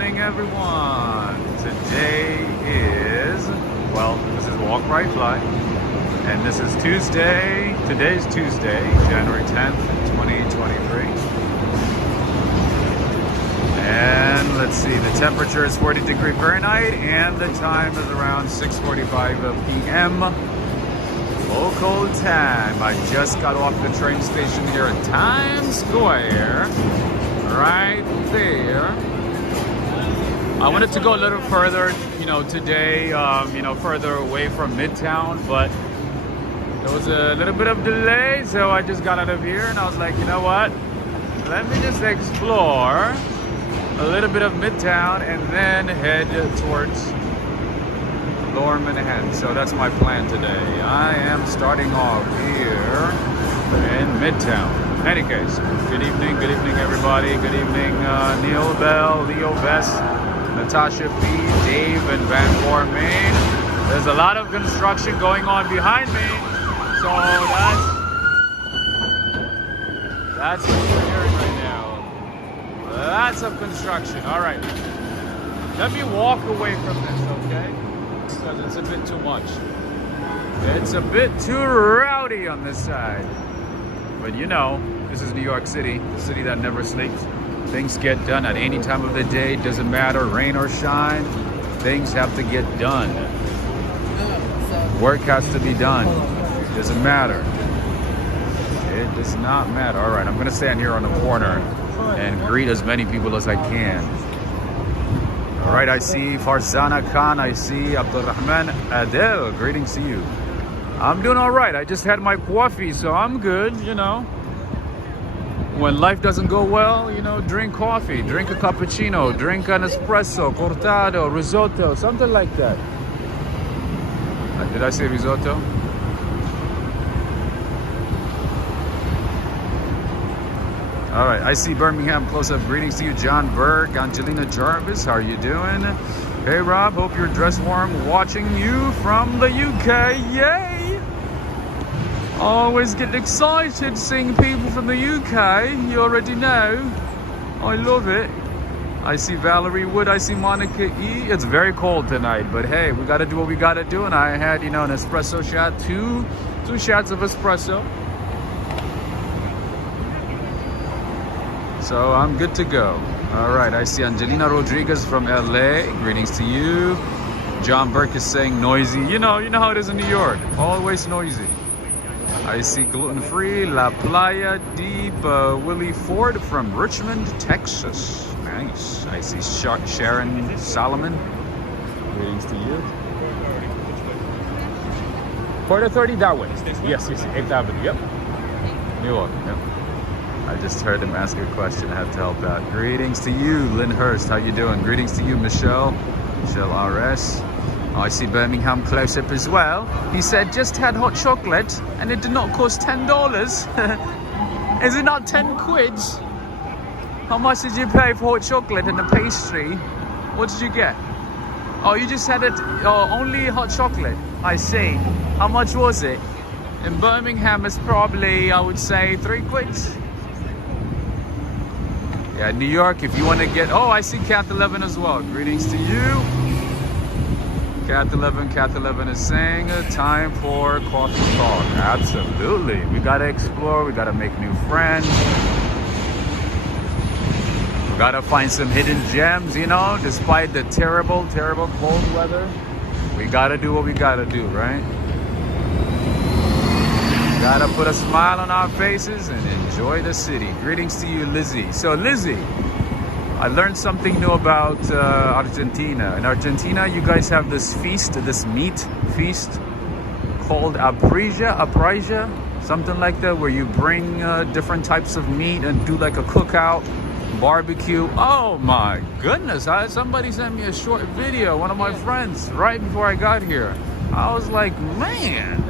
evening, everyone. Today is, well, this is Walk Right Fly, and this is Tuesday. Today's Tuesday, January 10th, 2023. And let's see, the temperature is 40 degrees Fahrenheit, and the time is around 6:45 p.m. local time. I just got off the train station here in Times Square, right there. I wanted to go a little further, today, further away from Midtown, but there was a little bit of delay, so I just got out of here and I was like, you know what? Let me just explore a little bit of Midtown and then head towards Lower Manhattan. So that's my plan today. I am starting off here in Midtown. In any case, good evening everybody. Good evening Neil Bell, Leo Bess, Natasha P, Dave, and Van Gore, Maine. There's a lot of construction going on behind me, so that's what you're hearing right now. Lots of construction. All right, let me walk away from this, okay? Because it's a bit too much. It's a bit too rowdy on this side. But this is New York City, the city that never sleeps. Things get done at any time of the day. Doesn't matter, rain or shine. Things have to get done. Work has to be done. Doesn't matter. It does not matter. All right, I'm going to stand here on the corner and greet as many people as I can. All right, I see Farzana Khan. I see Abdurrahman Adel. Greetings to you. I'm doing all right. I just had my coffee, so I'm good, When life doesn't go well, drink coffee, drink a cappuccino, drink an espresso, cortado, risotto, something like that. Did I say risotto? All right, I see Birmingham close-up. Greetings to you, John Berg, Angelina Jarvis. How are you doing? Hey, Rob, hope you're dressed warm. Watching you from the UK. Yay! Always get excited seeing people from the UK. You already know. I love it. I see Valerie Wood. I see Monica E. It's very cold tonight, but hey, we got to do what we got to do. And I had, an espresso shot, two shots of espresso. So I'm good to go. All right, I see Angelina Rodriguez from LA. Greetings to you. John Burke is saying noisy. You know how it is in New York. Always noisy. I see gluten-free La Playa Deep Willie Ford from Richmond, Texas. Nice. I see Sharon Solomon. Greetings to you. Port Authority that way. Yes, 8th Avenue. Yep. New York. Yep. I just heard him ask a question. I have to help out. Greetings to you, Lynn Hurst. How you doing? Greetings to you, Michelle RS. I see Birmingham close up as well. He said, just had hot chocolate and it did not cost $10. Is it not 10 quid? How much did you pay for hot chocolate and a pastry? What did you get? Oh, you just had it, only hot chocolate. I see. How much was it? In Birmingham, it's probably, I would say, 3 quid. Yeah, New York, if you want to get... Oh, I see Cat 11 as well. Greetings to you. Cat 11 is saying, time for coffee talk. Absolutely. We got to explore. We got to make new friends. We got to find some hidden gems, despite the terrible, terrible cold weather. We got to do what we got to do, right? Gotta put a smile on our faces and enjoy the city. Greetings to you, Lizzie. So, Lizzie, I learned something new about Argentina. In Argentina, you guys have this feast, this meat feast called aprija, something like that, where you bring different types of meat and do like a cookout, barbecue. Oh my goodness, somebody sent me a short video, one of my friends, right before I got here. I was like, man,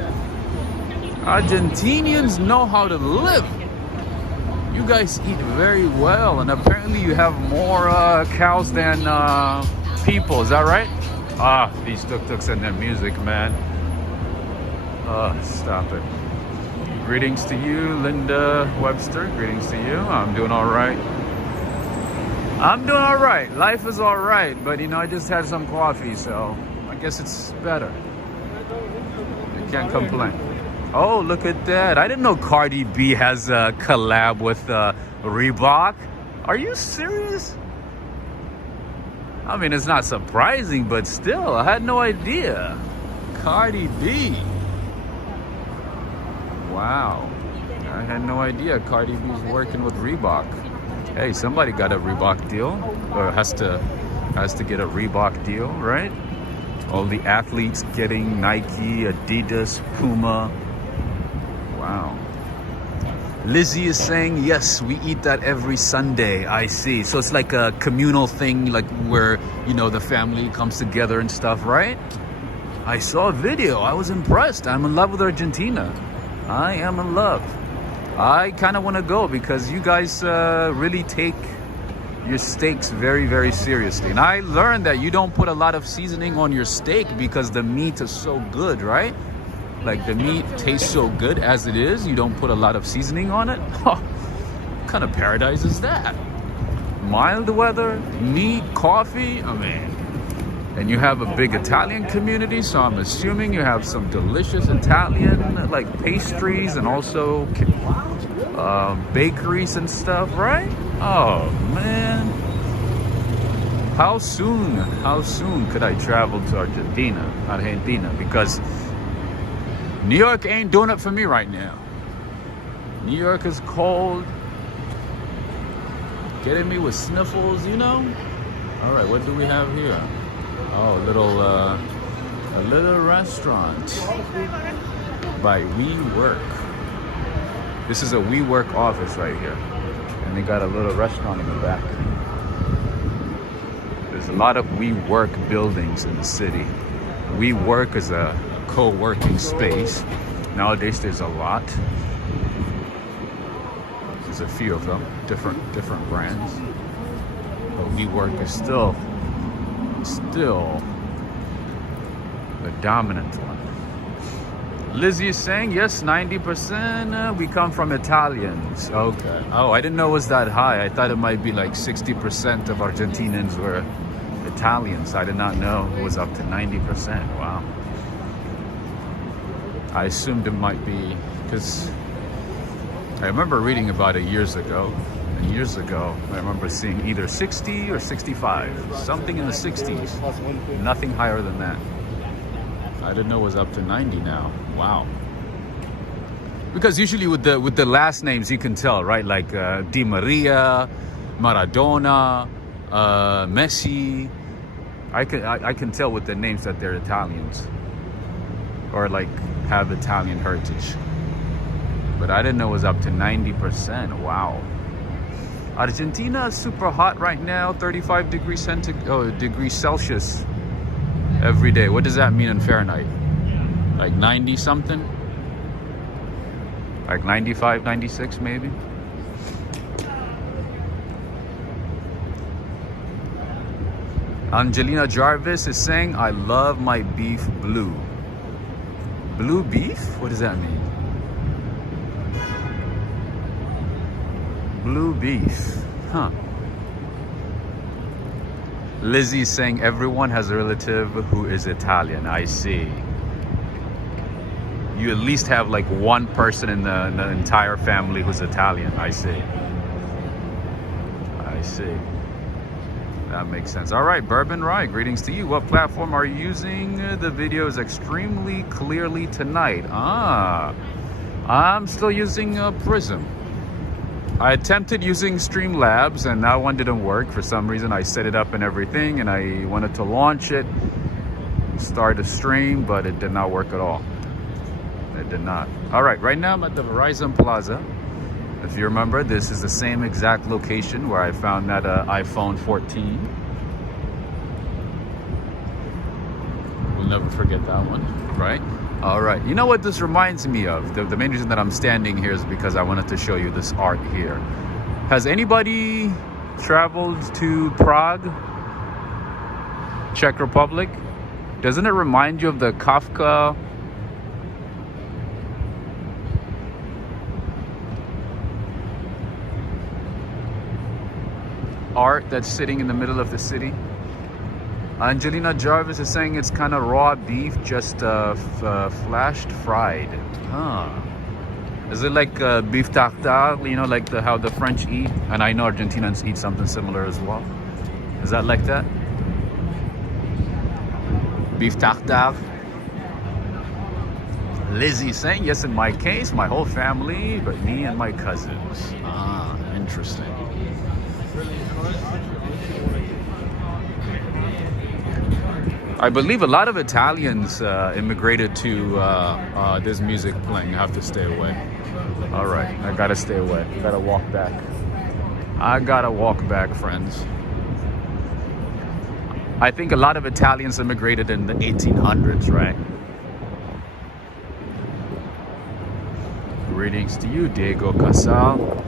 Argentinians know how to live. You guys eat very well, and apparently you have more cows than people. Is that right? These tuk-tuks and their music, man. Stop it. Greetings to you, Linda Webster. Greetings to you. I'm doing all right. I'm doing all right. Life is all right, but you know, I just had some coffee, so I guess it's better. I can't complain. Oh, look at that. I didn't know Cardi B has a collab with Reebok. Are you serious? I mean, it's not surprising, but still, I had no idea. Cardi B. Wow. I had no idea Cardi B's working with Reebok. Hey, somebody got a Reebok deal, or has to get a Reebok deal, right? All the athletes getting Nike, Adidas, Puma. Wow. Lizzie is saying, yes, we eat that every Sunday. I see. So it's like a communal thing, like where, you know, the family comes together and stuff, right? I saw a video. I was impressed. I'm in love with Argentina. I am in love. I kind of want to go because you guys really take your steaks very, very seriously. And I learned that you don't put a lot of seasoning on your steak because the meat is so good, right? Like the meat tastes so good as it is. You don't put a lot of seasoning on it. What kind of paradise is that? Mild weather, meat, coffee. I mean, and you have a big Italian community, so I'm assuming you have some delicious Italian like pastries and also bakeries and stuff, right? Oh man, how soon could I travel to Argentina? Because New York ain't doing it for me right now. New York is cold, getting me with sniffles, you know. All right, what do we have here? Oh, a little restaurant by WeWork. This is a WeWork office right here, and they got a little restaurant in the back. There's a lot of WeWork buildings in the city. WeWork is a co-working space. Nowadays, there's a lot. There's a few of them, different brands. But WeWork is still the dominant one. Lizzie is saying, yes, 90%. We come from Italians. Okay. Oh, I didn't know it was that high. I thought it might be like 60% of Argentinians were Italians. I did not know it was up to 90%. Wow. I assumed it might be, because I remember reading about it years ago. And years ago, I remember seeing either 60 or 65. Something in the 60s. Nothing higher than that. I didn't know it was up to 90 now. Wow. Because usually with the last names you can tell, right? Like Di Maria, Maradona, Messi. I can tell with the names that they're Italians or like have Italian heritage. But I didn't know it was up to 90%. Wow. Argentina is super hot right now, 35 degrees Celsius every day. What does that mean in Fahrenheit? Like 90 something? Like 95, 96 maybe? Angelina Jarvis is saying, I love my beef blue. Blue beef? What does that mean? Blue beef. Huh. Lizzie's saying everyone has a relative who is Italian. I see. You at least have like one person in the entire family who's Italian. I see. I see. That makes sense. All right, Bourbon Rye, greetings to you. What platform are you using? The video is extremely clearly tonight. I'm still using Prism. I attempted using Streamlabs and that one didn't work. For some reason, I set it up and everything and I wanted to launch it, start a stream, but it did not work at all. It did not. All right, right now I'm at the Verizon Plaza. If you remember, this is the same exact location where I found that iPhone 14. We'll never forget that one, right? All right, you know what this reminds me of? The main reason that I'm standing here is because I wanted to show you this art here. Has anybody traveled to Prague, Czech Republic? Doesn't it remind you of the Kafka? art that's sitting in the middle of the city. Angelina Jarvis is saying it's kind of raw beef, just flashed fried. Huh. Is it like beef tartare, you know, like how the French eat? And I know Argentinians eat something similar as well. Is that like that? Beef tartare. Lizzie saying, yes, in my case, my whole family, but me and my cousins. Ah, interesting. I believe a lot of Italians immigrated to this music playing. I have to stay away. All right, I gotta stay away. I gotta walk back. I gotta walk back, friends. I think a lot of Italians immigrated in the 1800s, right? Greetings to you, Diego Casal.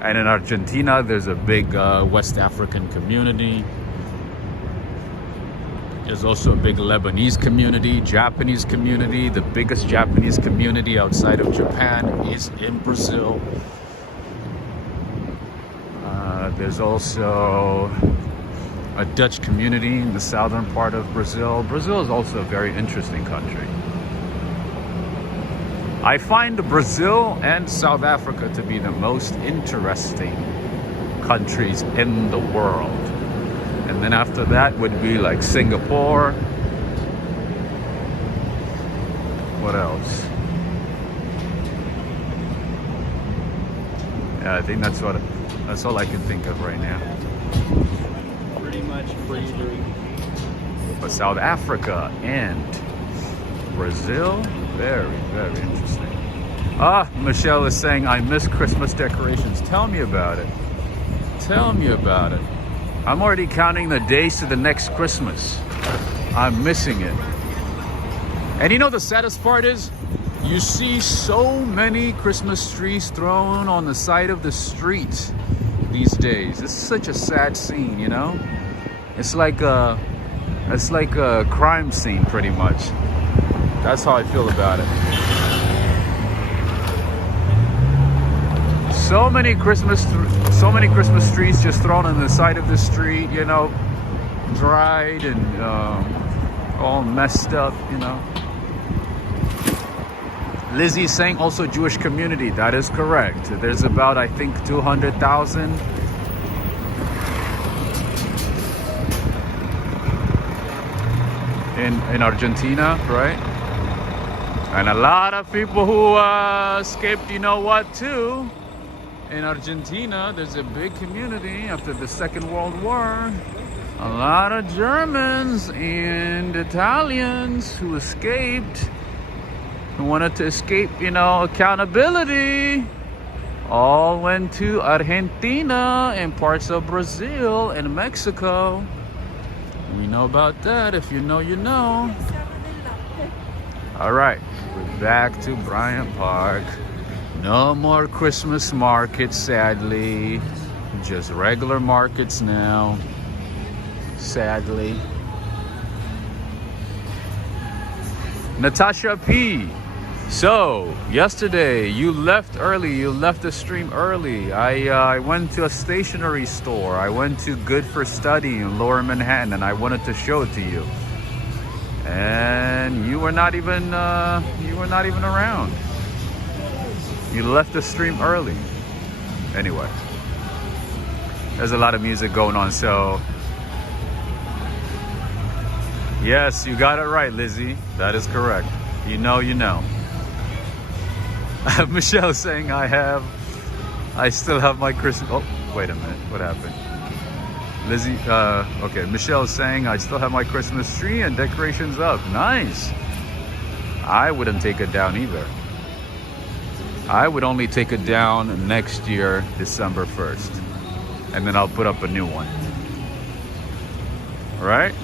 And in Argentina, there's a big West African community. There's also a big Lebanese community, Japanese community. The biggest Japanese community outside of Japan is in Brazil. There's also a Dutch community in the southern part of Brazil. Brazil is also a very interesting country. I find Brazil and South Africa to be the most interesting countries in the world. And then after that would be like Singapore. What else? Yeah, I think that's all I can think of right now. Pretty much freezing. But South Africa and Brazil, very, very interesting. Ah, Michelle is saying, I miss Christmas decorations. Tell me about it. Tell me about it. I'm already counting the days to the next Christmas. I'm missing it. And you know the saddest part is, you see so many Christmas trees thrown on the side of the street these days. It's such a sad scene, you know? It's like a crime scene, pretty much. That's how I feel about it. So many Christmas trees just thrown on the side of the street, you know, dried and all messed up, you know. Lizzie's saying also Jewish community. That is correct. There's about, I think, 200,000. In Argentina, right? And a lot of people who escaped, you know what, too? In Argentina, there's a big community after the Second World War. A lot of Germans and Italians who escaped, who wanted to escape, you know, accountability, all went to Argentina and parts of Brazil and Mexico. We know about that. If you know, you know. All right, we're back to Bryant Park. No more Christmas markets, sadly. Just regular markets now, sadly. Natasha P. So, yesterday you left early. You left the stream early. I went to a stationery store. I went to Good for Study in Lower Manhattan, and I wanted to show it to you. And you were not even around. You left the stream early. Anyway, there's a lot of music going on, so yes, you got it right, Lizzie. That is correct. You know, you know. Michelle saying I still have my Christmas. Oh, wait a minute. What happened? Lizzie, okay. Michelle is saying I still have my Christmas tree and decorations up. Nice. I wouldn't take it down either. I would only take it down next year, December 1st. And then I'll put up a new one. All right?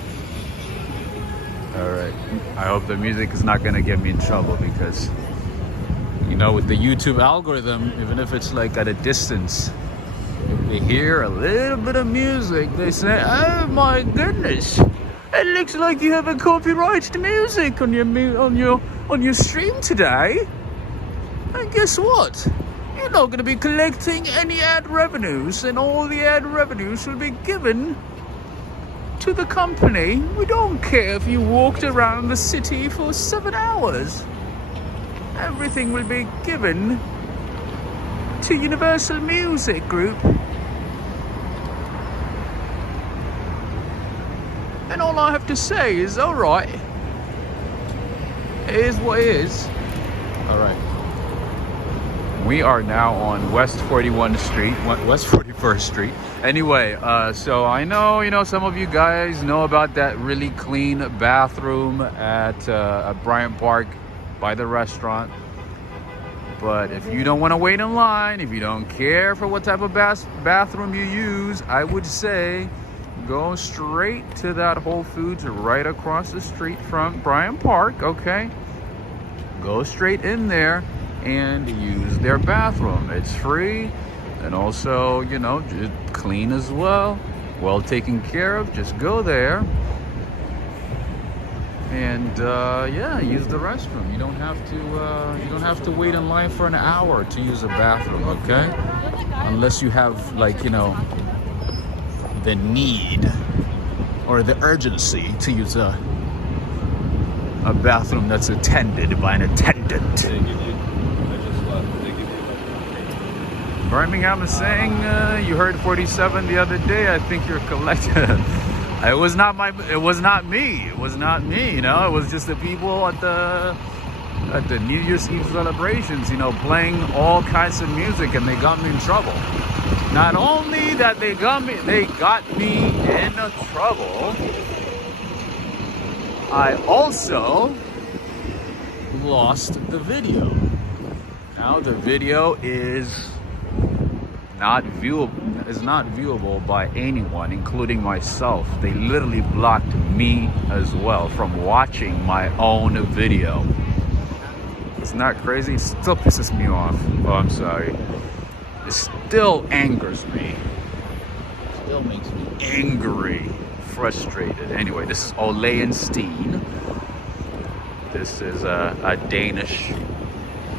All right. I hope the music is not going to get me in trouble because, you know, with the YouTube algorithm, even if it's like at a distance, if they hear a little bit of music, they say, oh my goodness, it looks like you have a copyrighted music on your stream today. And guess what? You're not going to be collecting any ad revenues, and all the ad revenues will be given to the company. We don't care if you walked around the city for 7 hours. Everything will be given to Universal Music Group. And all I have to say is, alright, it is what it is. Alright. We are now on West 41st Street, West 41st Street. Anyway, so I know, some of you guys know about that really clean bathroom at Bryant Park by the restaurant. But if you don't want to wait in line, if you don't care for what type of bathroom you use, I would say go straight to that Whole Foods right across the street from Bryant Park, okay? Go straight in there and use their bathroom. It's free, and also, just clean as well, well taken care of. Just go there and yeah, use the restroom. You don't have to wait in line for an hour to use a bathroom, okay? Unless you have, like, the need or the urgency to use a bathroom that's attended by an attendant. Birmingham is saying, you heard 47 the other day. I think you're collected. It was not me. It was not me. It was just the people at the New Year's Eve celebrations, playing all kinds of music, and they got me in trouble. Not only that they got me in trouble, I also lost the video. Now the video is not viewable by anyone, including myself. They literally blocked me as well from watching my own video. It's not crazy. It still pisses me off. Oh, I'm sorry. It still angers me. Still makes me angry, frustrated. Anyway, this is Ole and Steen. This is a Danish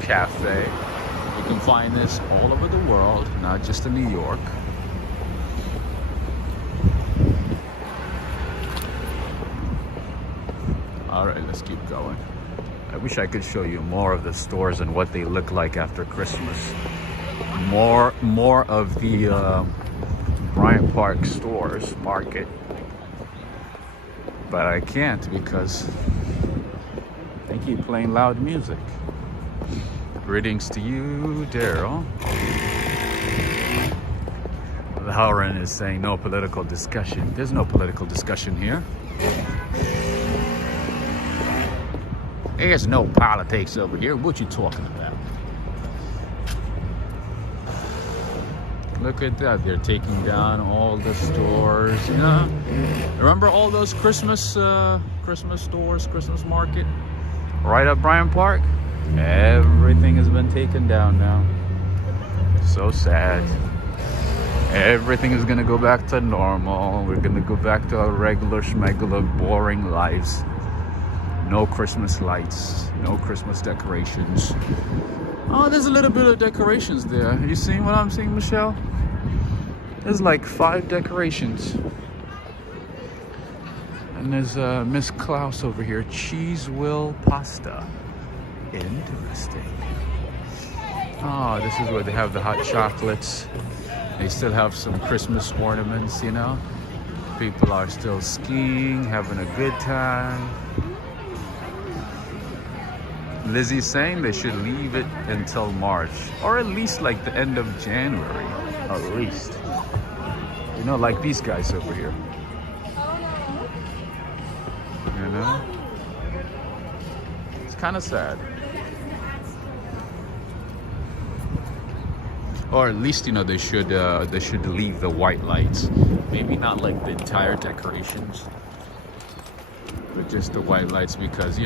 cafe. You can find this all over the world, not just in New York. All right, let's keep going. I wish I could show you more of the stores and what they look like after Christmas. More of the Bryant Park stores, market. But I can't because they keep playing loud music. Greetings to you, Daryl. Lauren is saying no political discussion. There's no political discussion here. There's no politics over here. What you talking about? Look at that. They're taking down all the stores. Remember all those Christmas stores, Christmas market? Right up Bryant Park? Everything has been taken down now. So sad. Everything is gonna go back to normal. We're gonna go back to our regular schmegular boring lives. No Christmas lights, no Christmas decorations. Oh, there's a little bit of decorations there. You seeing what I'm seeing, Michelle? There's like 5 decorations. And there's Miss Klaus over here, Cheese Will Pasta. Interesting. Oh, this is where they have the hot chocolates. They still have some Christmas ornaments, People are still skiing, having a good time. Lizzie's saying they should leave it until March, or at least like the end of January, at least. Like these guys over here. It's kind of sad. Or at least, they should leave the white lights. Maybe not like the entire decorations, but just the white lights, because,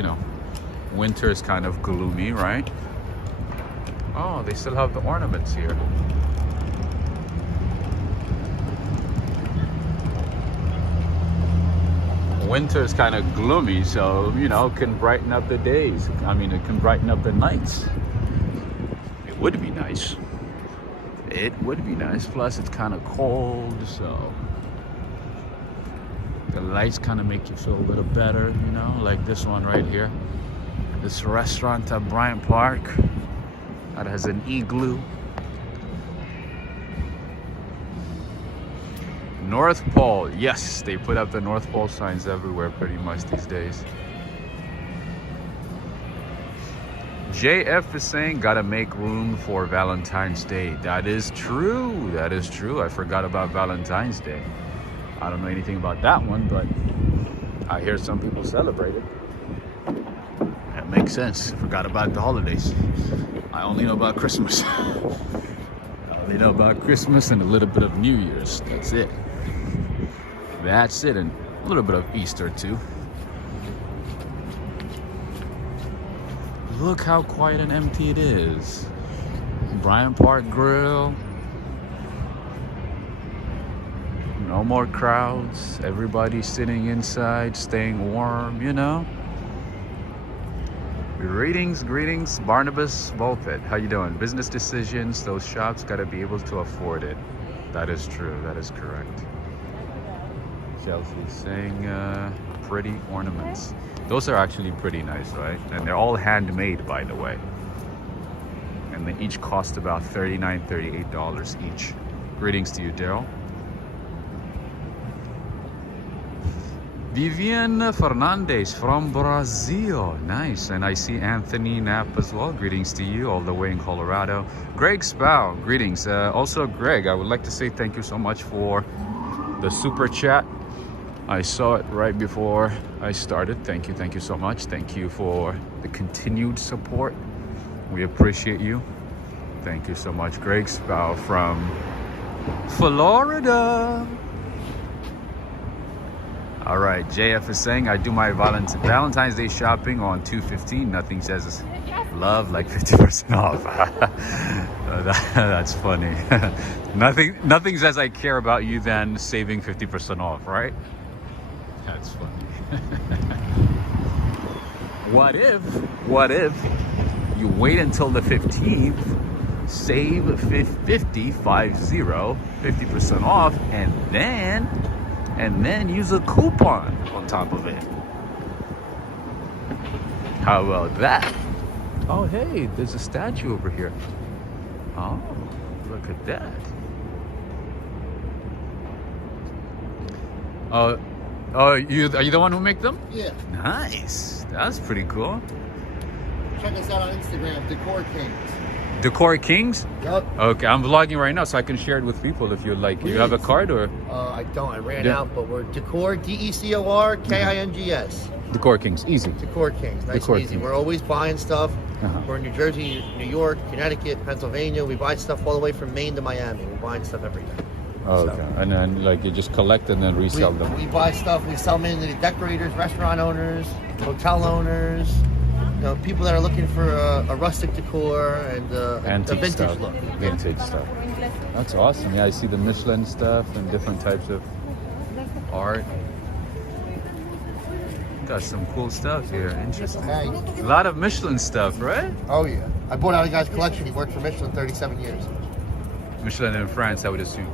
winter is kind of gloomy, right? Oh, they still have the ornaments here. Winter is kind of gloomy, so, it can brighten up the days. It can brighten up the nights. would be nice. It would be nice. Plus, it's kind of cold, so the lights kind of make you feel a little better, you know, like this one right here. This restaurant at Bryant Park that has an igloo. North Pole, yes, they put up the North Pole signs everywhere pretty much these days. JF is saying, gotta make room for Valentine's Day. That is true. That is true. I forgot about Valentine's Day. I don't know anything about that one, but I hear some people celebrate it. That makes sense. Forgot about the holidays. I only know about Christmas. I only know about Christmas and a little bit of New Year's. That's it. That's it. And a little bit of Easter too. Look how quiet and empty it is. Bryant Park Grill. No more crowds. Everybody sitting inside, staying warm, you know. Greetings, Barnabas Volpet. How you doing? Business decisions, those shops gotta be able to afford it. That is true, that is correct. Chelsea saying pretty ornaments. Those are actually pretty nice, right? And they're all handmade, by the way. And they each cost about $39, $38 each. Greetings to you, Daryl. Vivian Fernandez from Brazil. Nice. And I see Anthony Knapp as well. Greetings to you all the way in Colorado. Greg Spow. Greetings. Also, Greg, I would like to say thank you so much for the super chat. I saw it right before I started. Thank you so much. Thank you for the continued support. We appreciate you. Thank you so much. Greg Spow from Florida. All right, JF is saying, I do my Valentine's Day shopping on 2/15. Nothing says love like 50% off. That's funny. Nothing says I care about you than saving 50% off, right? That's funny. What if you wait until the 15th, save 50% off, and then use a coupon on top of it. How about that? Oh, hey, there's a statue over here. Oh, look at that. Oh, are you the one who make them? Yeah. Nice. That's pretty cool. Check us out on Instagram, Decor Kings. Decor Kings? Yup. Okay, I'm vlogging right now, so I can share it with people if you'd like. You have a card or? I don't. I ran out, but we're Decor, Decor Kings. Decor Kings, easy. Decor Kings, nice Decor and easy. Kings. We're always buying stuff. Uh-huh. We're in New Jersey, New York, Connecticut, Pennsylvania. We buy stuff all the way from Maine to Miami. We're buying stuff every day. Oh, okay. And then like you just collect and then resell them. We buy stuff. We sell mainly to decorators, restaurant owners, hotel owners. You know, people that are looking for a rustic decor and a vintage stuff. look. Vintage stuff. That's awesome. Yeah, I see the Michelin stuff and different types of art. Got some cool stuff here. Interesting. Hey. A lot of Michelin stuff, right? Oh yeah. I bought out a guy's collection. He worked for Michelin 37 years. Michelin in France, I would assume.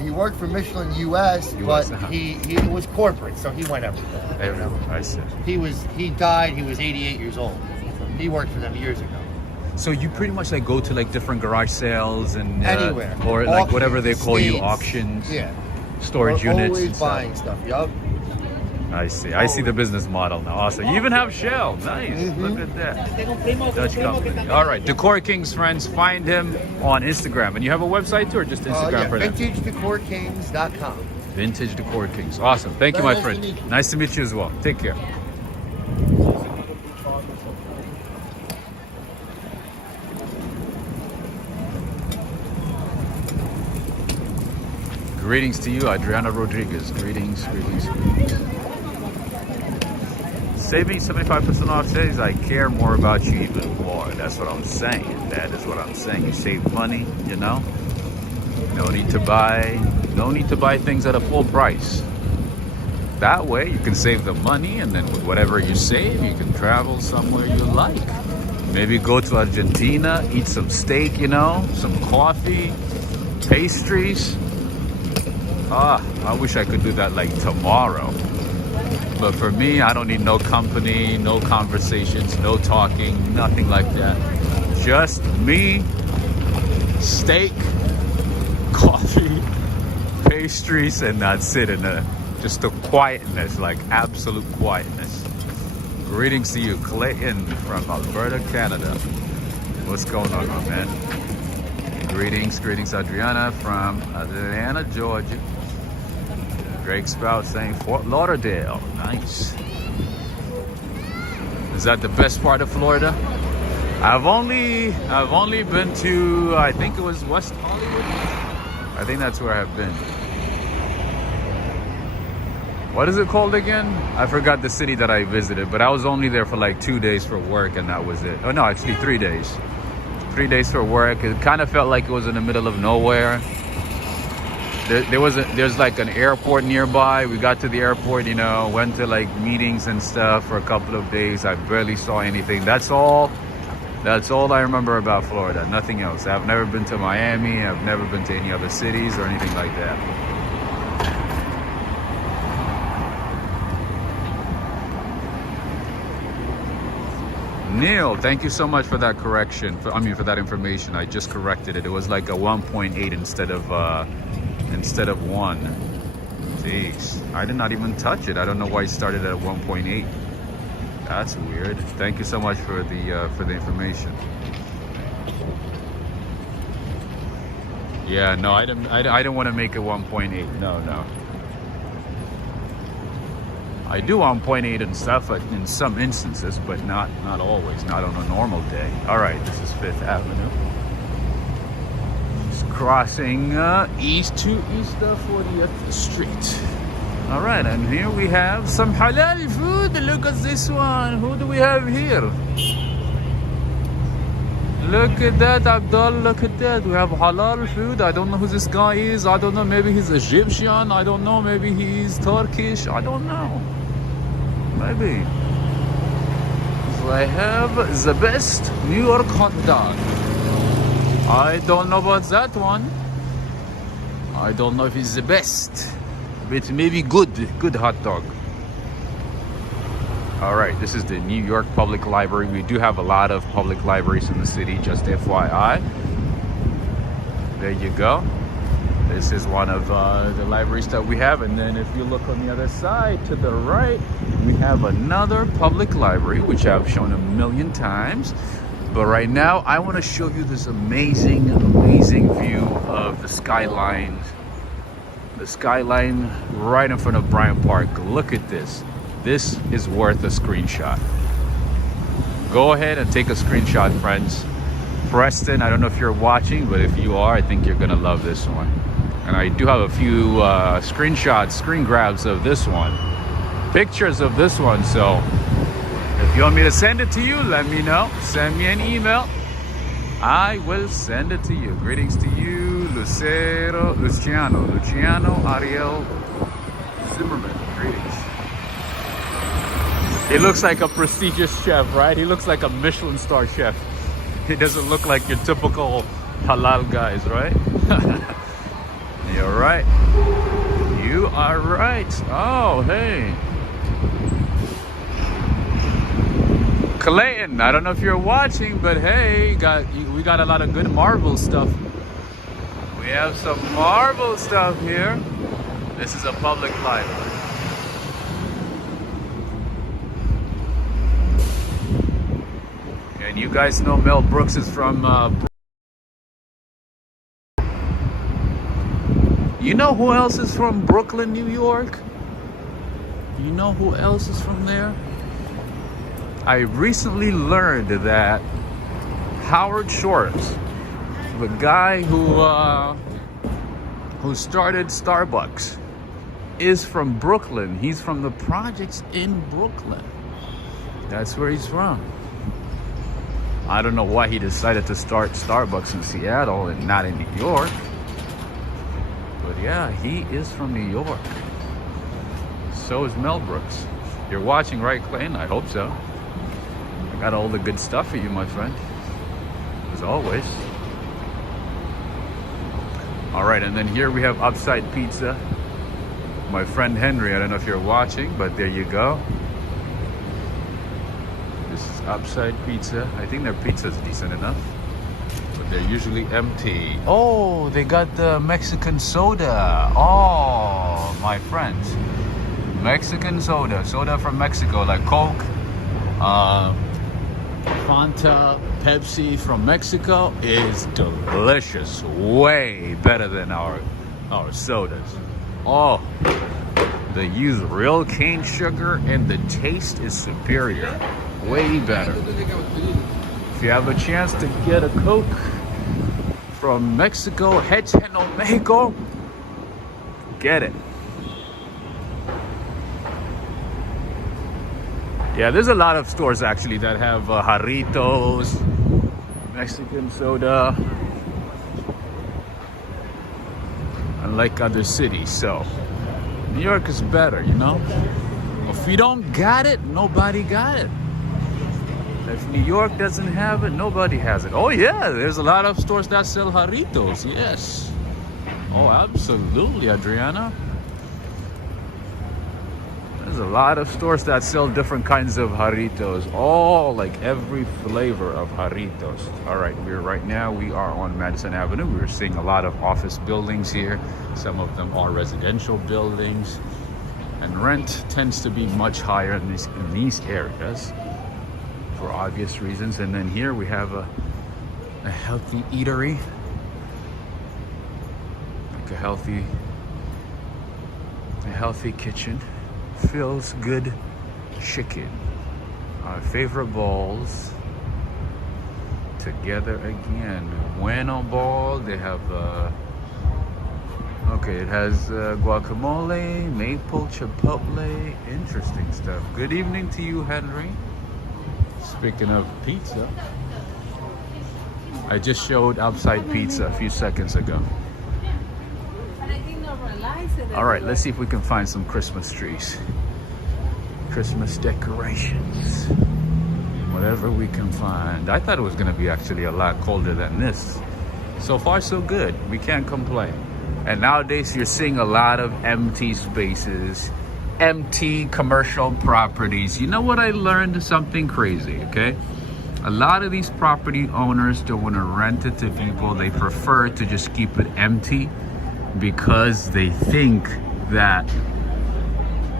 He worked for Michelin US, but uh-huh. he was corporate, so he went everywhere. I see. He died. He was 88 years old. He worked for them years ago. So you pretty much like go to like different garage sales and Anywhere, or like auctions, whatever they call you, estates. auctions, Yeah, storage we're units. always And stuff. buying stuff. Yup. I see. I see the business model now. Awesome. You even have Shell. Nice. Look at that. Dutch company. All right. Decor Kings, friends. Find him on Instagram. And you have a website too, or just Instagram for that? VintageDecorKings.com. Vintage Decor Kings. Awesome. Thank you, my friend. Nice to meet you as well. Take care. Greetings to you, Adriana Rodriguez. Greetings. Saving 75% off says I care more about you even more. That's what I'm saying. That is what I'm saying. You save money, you know. No need to buy things at a full price. That way you can save the money, and then with whatever you save, you can travel somewhere you like. Maybe go to Argentina, eat some steak, you know, some coffee, pastries. I wish I could do that like tomorrow. But for me, I don't need no company, no conversations, no talking, nothing like that. Just me, steak, coffee, pastries, and that's it. And just a quietness, like absolute quietness. Greetings to you, Clayton from Alberta, Canada. What's going on, my man? Greetings, Adriana from Atlanta, Georgia. Greg Sprout saying Fort Lauderdale. Nice. Is that the best part of Florida? I've only been to, I think it was West Hollywood. I think that's where I've been. What is it called again? I forgot the city that I visited, but I was only there for like 2 days for work and that was it. Oh no, actually 3 days. 3 days for work. It kind of felt like it was in the middle of nowhere. There's like an airport nearby. We got to the airport, you know, went to like meetings and stuff for a couple of days. I barely saw anything. That's all I remember about Florida. Nothing else. I've never been to Miami. I've never been to any other cities or anything like that. Neil, thank you so much for that correction. For that information. I just corrected it. It was like a 1.8 instead of 1. Jeez, I did not even touch it. I don't know why it started at 1.8. That's weird. Thank you so much for the information. Yeah, no, I didn't want to make it 1.8. No. I do 1.8 and stuff in some instances, but not always, not on a normal day. All right, this is 5th Avenue. Just crossing east to East 40th Street. All right, and here we have some halal food. Look at this one. Who do we have here? Look at that, Abdul. Look at that. We have halal food. I don't know who this guy is. I don't know. Maybe he's Egyptian. I don't know. Maybe he's Turkish. I don't know. Maybe. So I have the best New York hot dog. I don't know about that one. I don't know if it's the best, but maybe good hot dog. All right, this is the New York Public Library. We do have a lot of public libraries in the city, just FYI. There you go. This is one of the libraries that we have. And then if you look on the other side to the right, we have another public library, which I've shown a million times. But right now, I want to show you this amazing view of the skyline. The skyline right in front of Bryant Park. Look at this. This is worth a screenshot. Go ahead and take a screenshot, friends. Preston, I don't know if you're watching, but if you are, I think you're gonna love this one. And I do have a few screenshots, screen grabs of this one. Pictures of this one, so if you want me to send it to you, let me know. Send me an email. I will send it to you. Greetings to you, Luciano, Ariel, Zimmerman. Greetings. He looks like a prestigious chef, right? He looks like a Michelin star chef. He doesn't look like your typical halal guys, right? You're right. You are right. Oh, hey. Clayton, I don't know if you're watching, but hey, we got a lot of good Marvel stuff. We have some Marvel stuff here. This is a public library. And you guys know Mel Brooks is from you know who else is from Brooklyn, New York? You know who else is from there? I recently learned that Howard Schwartz, the guy who started Starbucks, is from Brooklyn. He's from the projects in Brooklyn. That's where he's from. I don't know why he decided to start Starbucks in Seattle and not in New York. But yeah, he is from New York. So is Mel Brooks. You're watching, right, Clayton? I hope so. I Got all the good stuff for you, my friend, as always. All right, and then here we have Upside Pizza. My friend Henry, I don't know if you're watching, but there you go. This is Upside Pizza. I think their pizza's decent enough, but they're usually empty. Oh, they got the Mexican soda. Oh, my friends. Mexican soda. Soda from Mexico, like Coke, Fanta, Pepsi from Mexico is delicious. Way better than our sodas. Oh, they use real cane sugar and the taste is superior. Way better. If you have a chance to get a Coke from Mexico, Hecheno, Mexico, get it. Yeah, there's a lot of stores actually that have Jarritos, Mexican soda, unlike other cities. So New York is better, you know? If you don't got it, nobody got it. If New York doesn't have it, nobody has it. Oh yeah, there's a lot of stores that sell Jarritos, yes. Oh, absolutely, Adriana. There's a lot of stores that sell different kinds of Jarritos. All, like every flavor of Jarritos. All right, right now we are on Madison Avenue. We're seeing a lot of office buildings here. Some of them are residential buildings. And rent tends to be much higher in these areas for obvious reasons. And then here we have a healthy eatery. Like a healthy kitchen. Feels good chicken. Our favorite bowls together again. Bueno bowl. They have okay, it has guacamole, maple chipotle. Interesting stuff. Good evening to you, Henry. Speaking of pizza, I just showed Upside Pizza a few seconds ago. All right, let's see if we can find some Christmas trees. Christmas decorations. Whatever we can find. I thought it was gonna be actually a lot colder than this. So far, so good. We can't complain. And nowadays, you're seeing a lot of empty spaces, empty commercial properties. You know what I learned? Something crazy, okay? A lot of these property owners don't want to rent it to people. They prefer to just keep it empty because they think that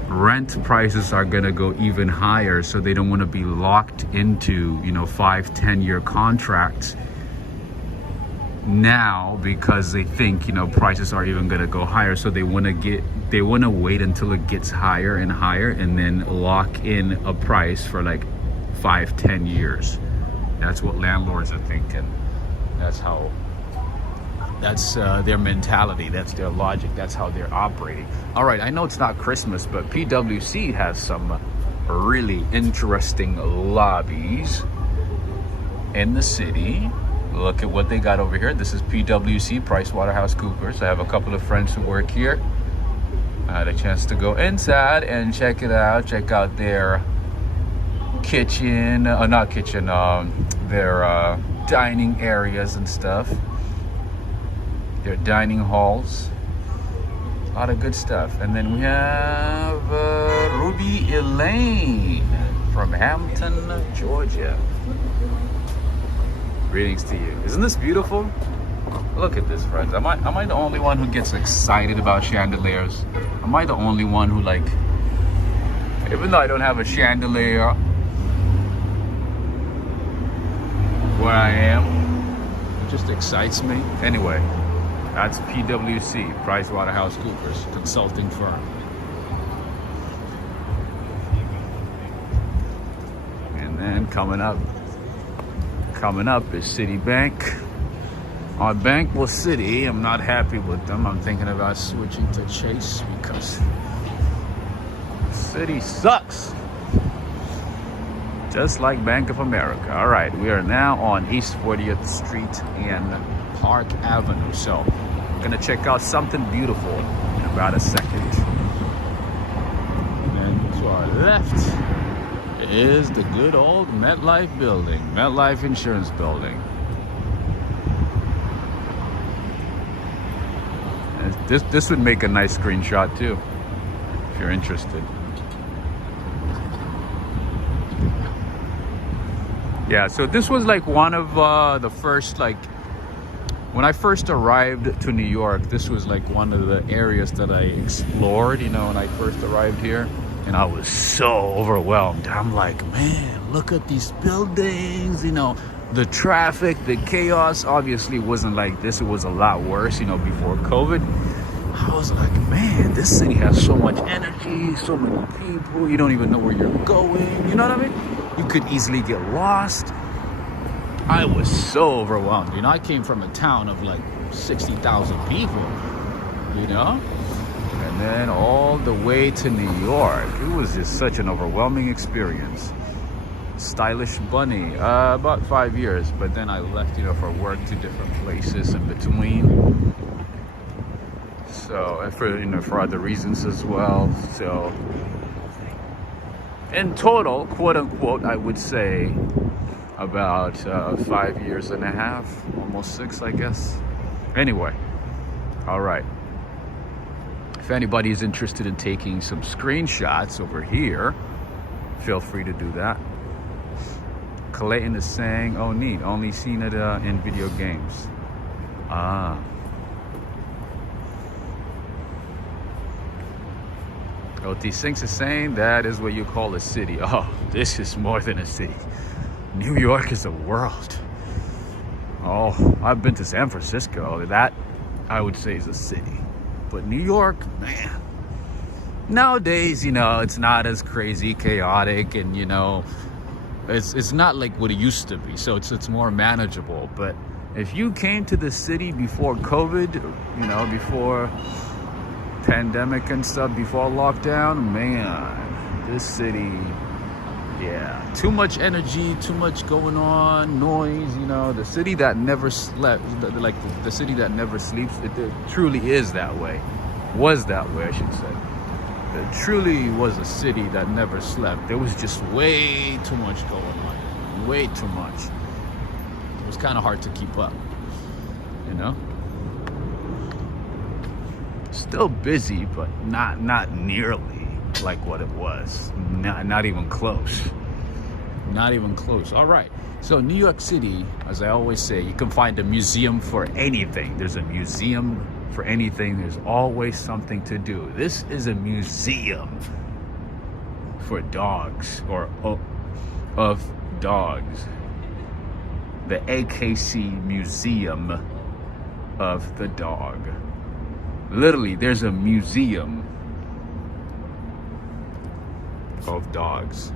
rent prices are going to go even higher, so they don't want to be locked into 5-10 year contracts now because they think prices are even going to go higher, so they want to wait until it gets higher and higher and then lock in a price for like 5-10 years. That's what landlords are thinking. That's their mentality, that's their logic, that's how they're operating. All right, I know it's not Christmas, but PwC has some really interesting lobbies in the city. Look at what they got over here. This is PwC, PricewaterhouseCoopers. I have a couple of friends who work here. I had a chance to go inside and check it out. Check out their kitchen, their dining areas and stuff. Their dining halls. A lot of good stuff. And then we have Ruby Elaine from Hampton, Georgia. Greetings to you. Isn't this beautiful? Look at this, friends. Am I the only one who gets excited about chandeliers? Am I the only one who, like, even though I don't have a chandelier where I am, it just excites me. Anyway, that's PwC, PricewaterhouseCoopers, consulting firm. And then coming up is Citibank. Our bank was Citi. I'm not happy with them. I'm thinking about switching to Chase because Citi sucks. Just like Bank of America. All right, we are now on East 40th Street and Park Avenue. So I'm gonna check out something beautiful in about a second. And then to our left is the good old MetLife building, MetLife Insurance Building. And this would make a nice screenshot too, if you're interested. Yeah, so this was like one of the first, like, when I first arrived to New York, this was like one of the areas that I explored, you know, when I first arrived here. And I was so overwhelmed. I'm like, man, look at these buildings, you know, the traffic, the chaos obviously wasn't like this. It was a lot worse, you know, before COVID. I was like, man, this city has so much energy, so many people. You don't even know where you're going. You know what I mean? You could easily get lost. I was so overwhelmed. You know, I came from a town of like 60,000 people, you know? And then all the way to New York. It was just such an overwhelming experience. Stylish bunny, about 5 years, but then I left, you know, for work to different places in between. So, and for, you know, for other reasons as well. So, in total, quote unquote, I would say about 5 years and a half, almost 6, I guess. Anyway, all right. If anybody is interested in taking some screenshots over here, feel free to do that. Clayton is saying, oh neat, only seen it in video games. Ah. OT Sinks is saying that is what you call a city. Oh, this is more than a city. New York is a world. Oh, I've been to San Francisco. That, I would say, is a city. But New York, man, nowadays, you know, it's not as crazy, chaotic, and, you know, it's not like what it used to be. So it's more manageable. But if you came to the city before COVID, you know, before pandemic and stuff, before lockdown, man, this city, yeah, too much energy, too much going on, noise, you know, the city that never slept, like the city that never sleeps, it truly is that way, was that way, I should say. It truly was a city that never slept. There was just way too much going on, way too much. It was kind of hard to keep up, you know? Still busy, but not nearly like what it was. Not even close. Not even close. All right. So New York City, as I always say, you can find a museum for anything. There's a museum for anything. There's always something to do. This is a museum for dogs, or of dogs. The AKC Museum of the Dog. Literally, there's a museum of dogs.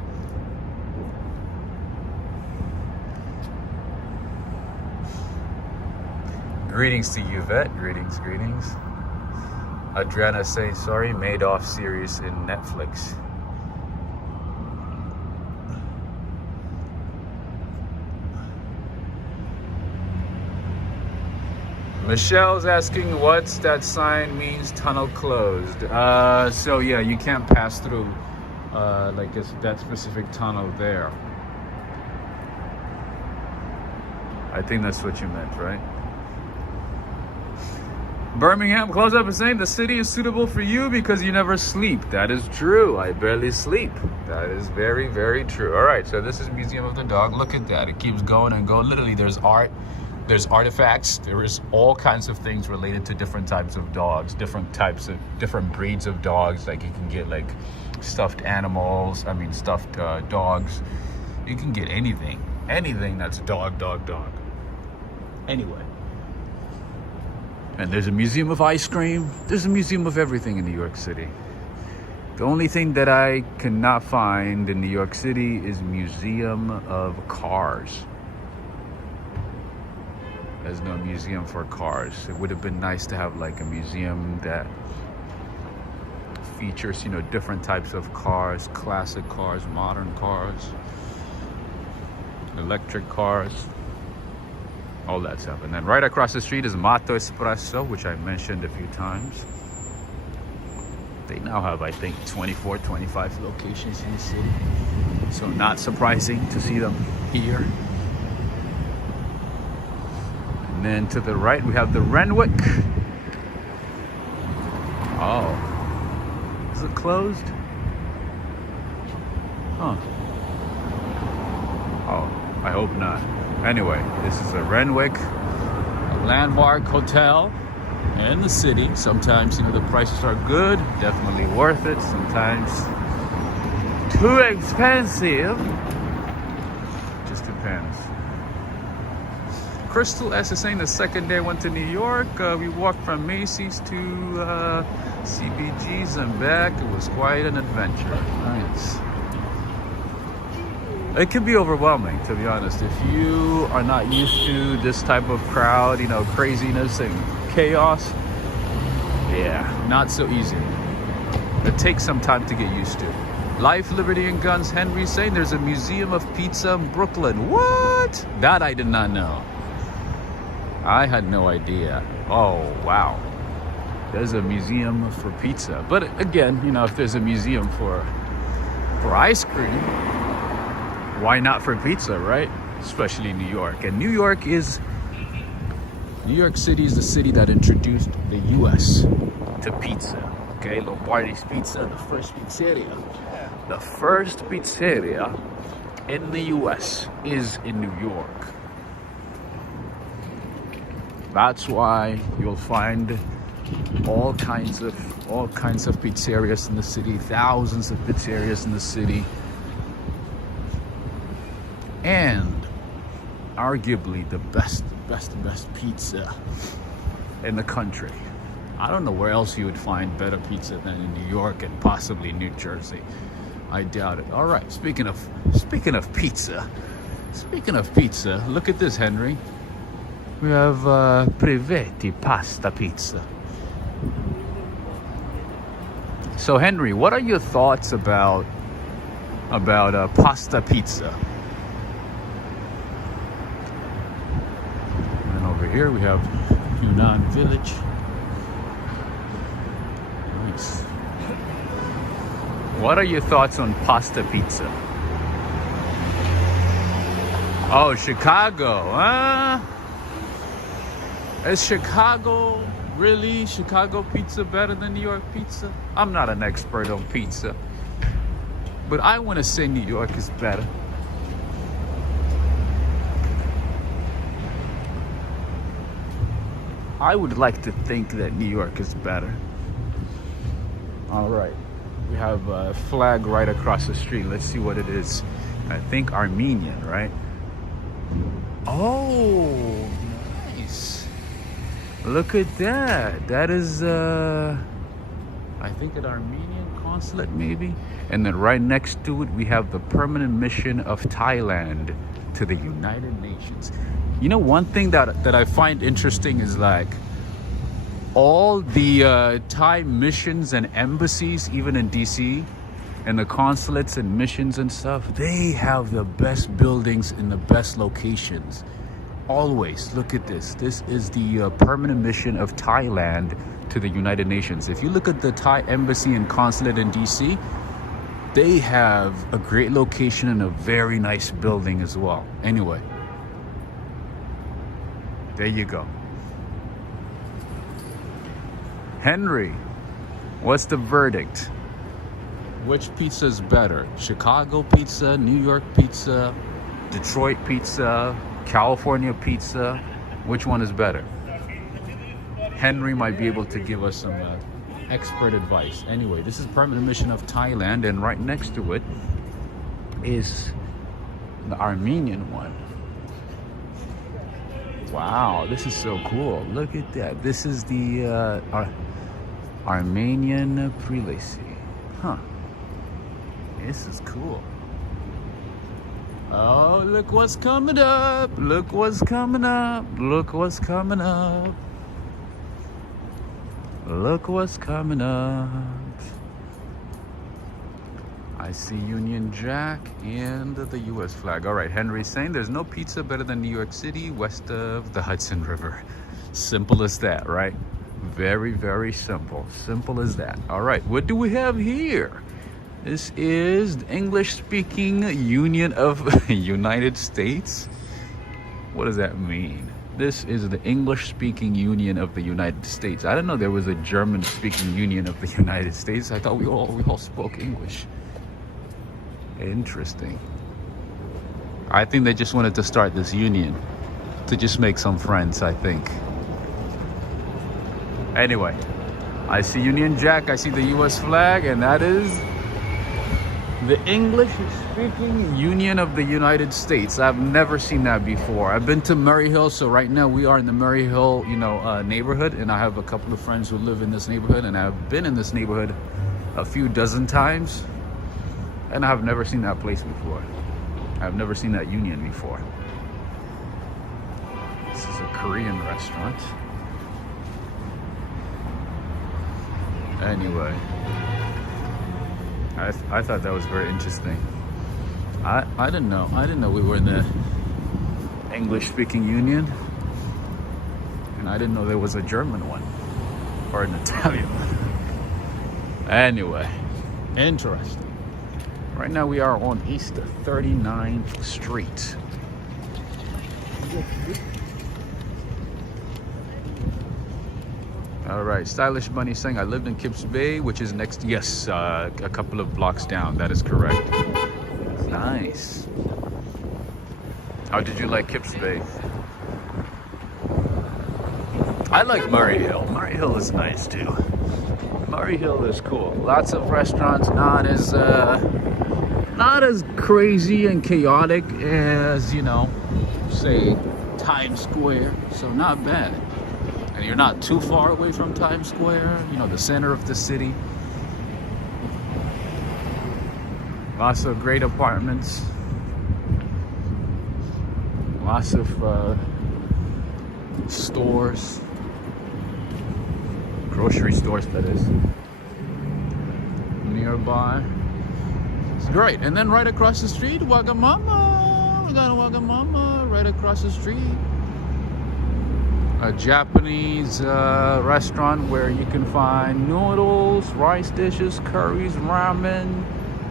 Greetings to you, Vet. Greetings. Adriana saying sorry, Madoff series in Netflix. Michelle's asking what's that sign means, tunnel closed. So yeah, you can't pass through like that specific tunnel there. I think that's what you meant, right? Birmingham close up is saying the city is suitable for you because you never sleep. That is true. I barely sleep. That is very, very true. All right, so this is Museum of the Dog. Look at that. It keeps going and going. Literally, there's art. There's artifacts. There is all kinds of things related to different types of dogs, different breeds of dogs. Like you can get like stuffed animals. I mean, stuffed dogs. You can get anything that's dog. Anyway. And there's a museum of ice cream. There's a museum of everything in New York City. The only thing that I cannot find in New York City is museum of cars. There's no museum for cars. It would have been nice to have like a museum that features, you know, different types of cars, classic cars, modern cars, electric cars, all that stuff. And then right across the street is Matto Espresso, which I mentioned a few times. They now have, I think, 24, 25 locations in the city. So not surprising to see them here. And then to the right, we have the Renwick. Oh, is it closed? Huh. Oh, I hope not. Anyway, this is a Renwick, a landmark hotel in the city. Sometimes, you know, the prices are good, definitely worth it. Sometimes too expensive. Just depends. Crystal S is saying the second day I went to New York, we walked from Macy's to CBG's and back. It was quite an adventure. Nice. It can be overwhelming, to be honest. If you are not used to this type of crowd, you know, craziness and chaos, yeah, not so easy. It takes some time to get used to. Life, Liberty, and Guns. Henry saying there's a museum of pizza in Brooklyn. What? That I did not know. I had no idea. Oh, wow. There's a museum for pizza. But again, you know, if there's a museum for ice cream, why not for pizza, right? Especially New York. And New York City is the city that introduced the U.S. to pizza. Okay, Lombardi's Pizza, the first pizzeria. The first pizzeria in the U.S. is in New York. That's why you'll find all kinds of pizzerias in the city, thousands of pizzerias in the city. And arguably the best pizza in the country. I don't know where else you would find better pizza than in New York and possibly New Jersey. I doubt it. All right, speaking of pizza, look at this, Henry. We have Privetti pasta pizza. So Henry, what are your thoughts about pasta pizza? And over here we have Yunnan Village. Nice. What are your thoughts on pasta pizza? Oh, Chicago, huh? Is Chicago pizza better than New York pizza? I'm not an expert on pizza, but I want to say New York is better. I would like to think that New York is better. All right, we have a flag right across the street. Let's see what it is. I think Armenian, right? Oh, nice. Look at that. That is, I think an Armenian consulate, maybe. And then right next to it, we have the permanent mission of Thailand to the United Nations. You know, one thing that I find interesting is like all the Thai missions and embassies, even in DC, and the consulates and missions and stuff, they have the best buildings in the best locations. Always. Look at this. This is the permanent mission of Thailand to the United Nations. If you look at the Thai embassy and consulate in DC, they have a great location and a very nice building as well. Anyway, there you go. Henry, what's the verdict? Which pizza is better? Chicago pizza, New York pizza, Detroit pizza, California pizza? Which one is better? Henry might be able to give us some expert advice. Anyway, this is permanent mission of Thailand, and right next to it is the Armenian one. Wow, this is so cool. Look at that. This is the Armenian prelacy. Huh. This is cool. Oh, look what's coming up. Look what's coming up. Look what's coming up. Look what's coming up. I see Union Jack and the U.S. flag. All right, Henry's saying there's no pizza better than New York City west of the Hudson River. Simple as that, right? Very, very simple. Simple as that. All right, what do we have here? This is the English-speaking Union of United States. What does that mean? This is the English-speaking Union of the United States. I didn't know there was a German-speaking Union of the United States. I thought we all spoke English. Interesting. I think they just wanted to start this union to just make some friends, I think. Anyway, I see Union Jack, I see the US flag, and that is the English-speaking Union of the United States. I've never seen that before. I've been to Murray Hill, so right now we are in the Murray Hill, neighborhood, and I have a couple of friends who live in this neighborhood, and I've been in this neighborhood a few dozen times, and I've never seen that place before. I've never seen that union before. This is a Korean restaurant. Anyway, I thought that was very interesting. I didn't know we were in the English-speaking union, and I didn't know there was a German one or an Italian one. Anyway, interesting. Right now we are on East 39th Street. All right, Stylish Bunny saying I lived in Kips Bay, which is next, yes, a couple of blocks down. That is correct. Nice. How did you like Kips Bay? I like Murray Hill. Murray Hill is nice too. Murray Hill is cool. Lots of restaurants, not as crazy and chaotic as, say Times Square. So not bad. And you're not too far away from Times Square, the center of the city. Lots of great apartments. Lots of stores. Grocery stores, that is. Nearby. It's great. And then right across the street, Wagamama. We got a Wagamama right across the street. A Japanese restaurant where you can find noodles, rice dishes, curries, ramen,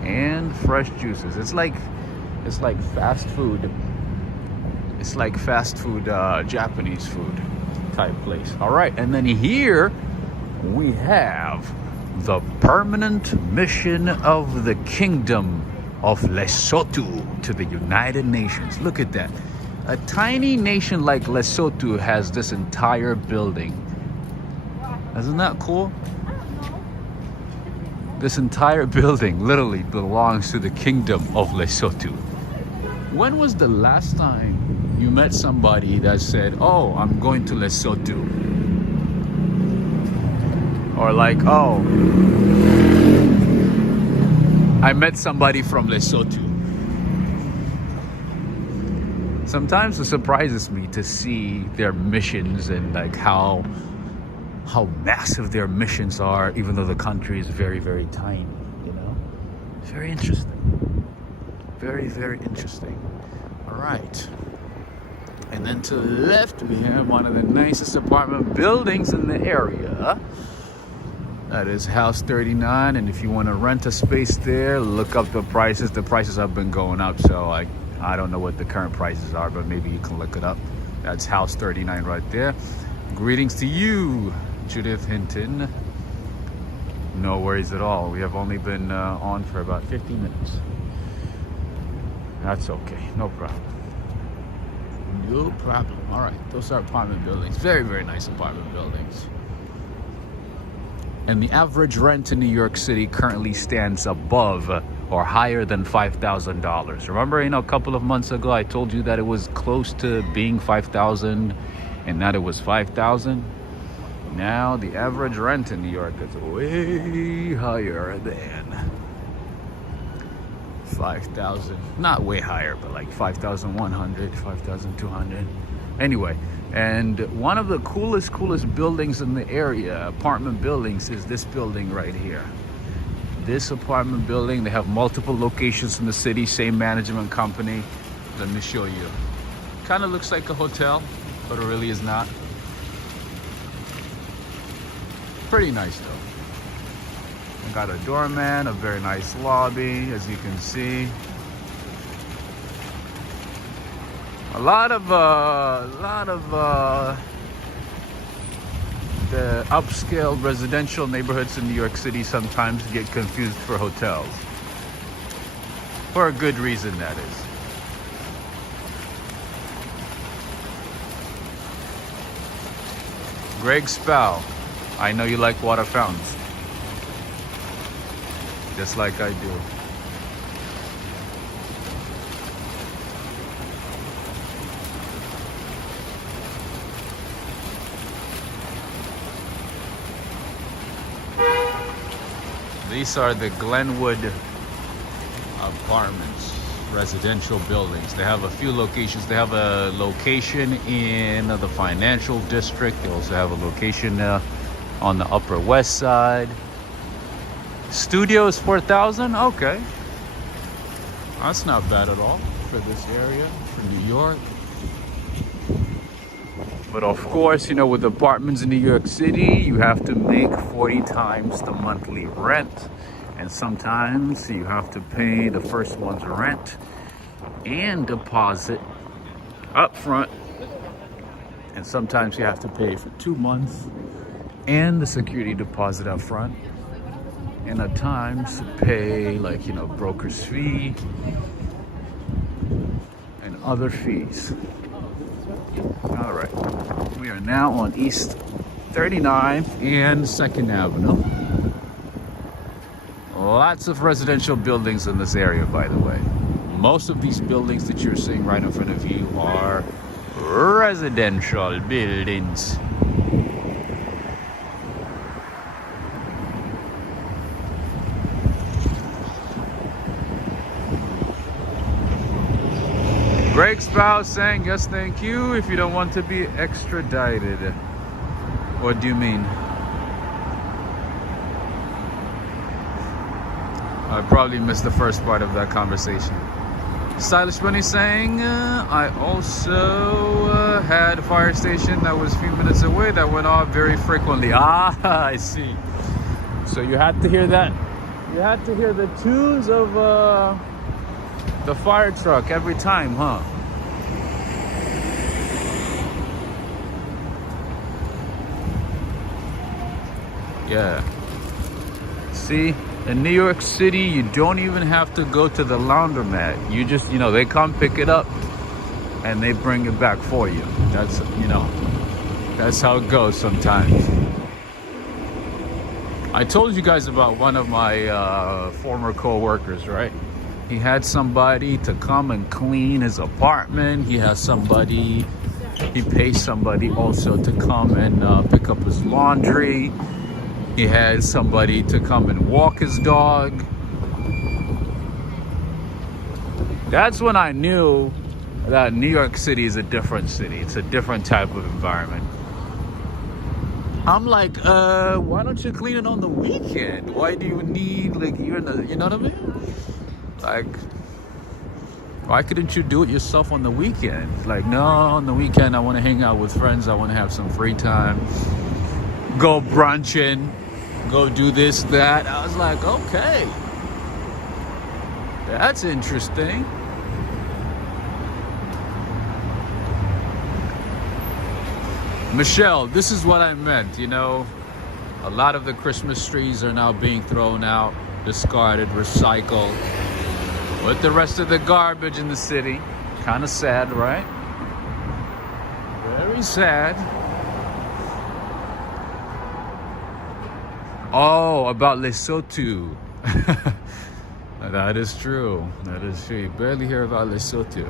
and fresh juices. It's like fast food. It's like fast food, Japanese food type place. All right, and then here we have the permanent mission of the Kingdom of Lesotho to the United Nations. Look at that. A tiny nation like Lesotho has this entire building. Isn't that cool? This entire building literally belongs to the Kingdom of Lesotho. When was the last time you met somebody that said, "Oh, I'm going to Lesotho"? Or like, "Oh, I met somebody from Lesotho." Sometimes it surprises me to see their missions and like how massive their missions are, even though the country is very, very tiny, It's very interesting. Very, very interesting. All right. And then to the left, we have one of the nicest apartment buildings in the area. That is House 39. And if you want to rent a space there, look up the prices. The prices have been going up, so I don't know what the current prices are, but maybe you can look it up. That's House 39 right there. Greetings to you, Judith Hinton. No worries at all. We have only been on for about 15 minutes. That's okay. No problem. No problem. All right. Those are apartment buildings. Very, very nice apartment buildings. And the average rent in New York City currently stands above or higher than $5,000. Remember, a couple of months ago, I told you that it was close to being $5,000 and that it was $5,000. Now the average rent in New York is way higher than $5,000. Not way higher, but like $5,100, $5,200. Anyway, and one of the coolest buildings in the area, apartment buildings, is this building right here. This apartment building, they have multiple locations in the city, same management company. Let me show you. Kind of looks like a hotel, but it really is not. Pretty nice though. Got a doorman, a very nice lobby, as you can see. A lot of the upscale residential neighborhoods in New York City sometimes get confused for hotels. For a good reason, that is. Greg Spell, I know you like water fountains. Just like I do. These are the Glenwood Apartments, residential buildings. They have a few locations. They have a location in the financial district. They also have a location on the Upper West Side. Studio is 4,000. Okay, that's not bad at all for this area, for New York. But of course, you know, with apartments in New York City, you have to make 40 times the monthly rent. And sometimes you have to pay the first month's rent and deposit up front. And sometimes you have to pay for 2 months and the security deposit up front. And at times pay, like, you know, broker's fee and other fees. All right, we are now on East 39th and 2nd Avenue. Lots of residential buildings in this area, by the way. Most of these buildings that you're seeing right in front of you are residential buildings. Greg's spouse saying yes, thank you, if you don't want to be extradited. What do you mean? I probably missed the first part of that conversation. Stylish Bunny saying, I also had a fire station that was a few minutes away that went off very frequently. Ah, I see. So you had to hear that. You had to hear the tunes of the fire truck every time, huh? Yeah. See, in New York City, you don't even have to go to the laundromat. You just, you know, they come pick it up and they bring it back for you. That's, you know, that's how it goes sometimes. I told you guys about one of my former co-workers, right? He had somebody to come and clean his apartment. He pays somebody also to come and pick up his laundry. He had somebody to come and walk his dog. That's when I knew that New York City is a different city. It's a different type of environment. I'm like, why don't you clean it on the weekend? Why do you need, like, you know what I mean? Like, why couldn't you do it yourself on the weekend? Like, no, on the weekend I want to hang out with friends. I want to have some free time. Go brunching. Go do this, that. I was like, okay. That's interesting. Michelle, this is what I meant, you know. A lot of the Christmas trees are now being thrown out, discarded, recycled, with the rest of the garbage in the city. Kind of sad, right? Very sad. Oh, about Lesotho. That is true. That is true. You barely hear about Lesotho.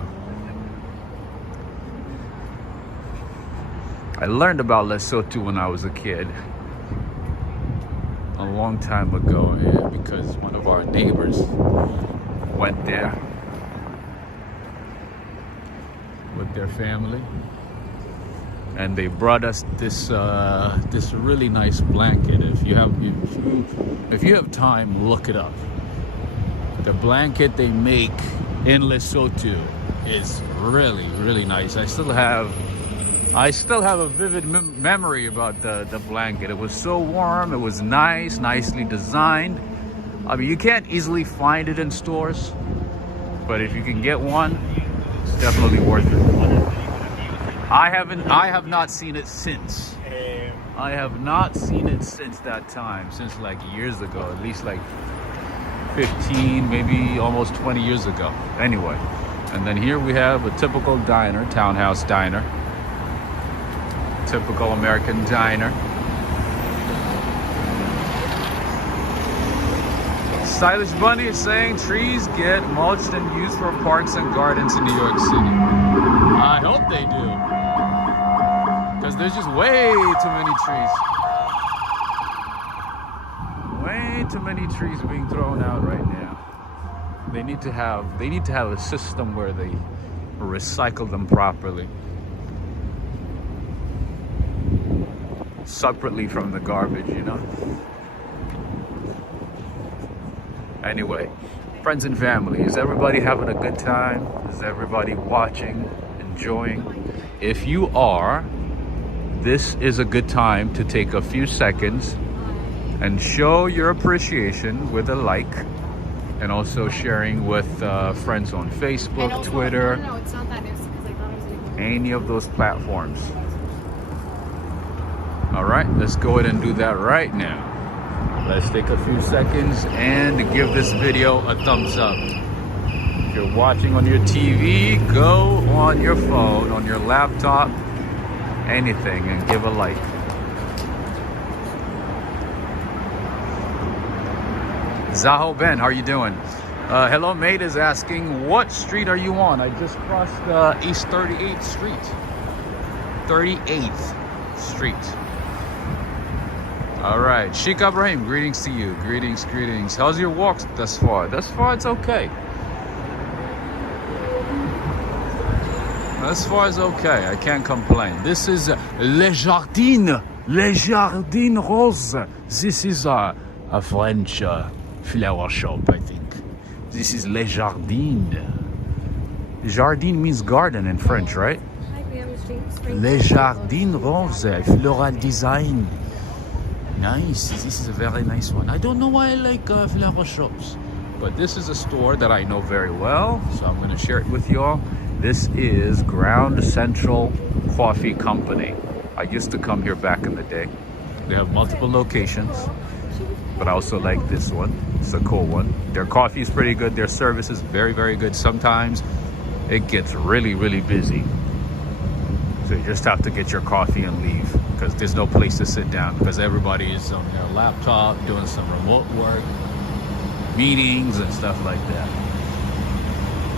I learned about Lesotho when I was a kid. A long time ago, yeah, because one of our neighbors went there with their family. And they brought us this this really nice blanket. If you have time, look it up. The blanket they make in Lesotho is really, really nice. I still have I still have a vivid memory about the blanket. It was so warm, it was nice, nicely designed. I mean, you can't easily find it in stores, but if you can get one, it's definitely worth it. I have not seen it since. I have not seen it since that time, since like years ago, at least like 15, maybe almost 20 years ago. Anyway, and then here we have a typical diner, townhouse diner. Typical American diner. Stylish Bunny is saying trees get mulched and used for parks and gardens in New York City. I hope they do. Because there's just way too many trees. Way too many trees being thrown out right now. They need to have a system where they recycle them properly. Separately from the garbage, you know. Anyway, friends and family, is everybody having a good time? Is everybody watching, enjoying? If you are, this is a good time to take a few seconds and show your appreciation with a like, and also sharing with friends on Facebook, also, Twitter, no, it's not that news because I thought it was doing any of those platforms. All right, let's go ahead and do that right now. Let's take a few seconds and give this video a thumbs up. If you're watching on your TV, go on your phone, on your laptop, anything, and give a like. Zaho Ben, how are you doing? Hello Mate is asking, what street are you on? I just crossed East 38th Street. 38th Street. All right, Sheikh Ibrahim, greetings to you. Greetings, greetings. How's your walk thus far? Thus far, it's okay. Thus far, it's okay. I can't complain. This is Les Jardins Roses. This is a French flower shop, I think. This is Les Jardins. Jardin means garden in French, right? Les Jardins Roses, floral design. Nice. This is a very nice one. I don't know why I like flower shops, but this is a store that I know very well, so I'm going to share it with y'all. This is Ground Central Coffee Company. I used to come here back in the day. They have multiple locations, but I also like this one. It's a cool one. Their coffee is pretty good. Their service is very, very good. Sometimes it gets really, really busy, so you just have to get your coffee and leave, because there's no place to sit down, because everybody is on their laptop doing some remote work, meetings and stuff like that.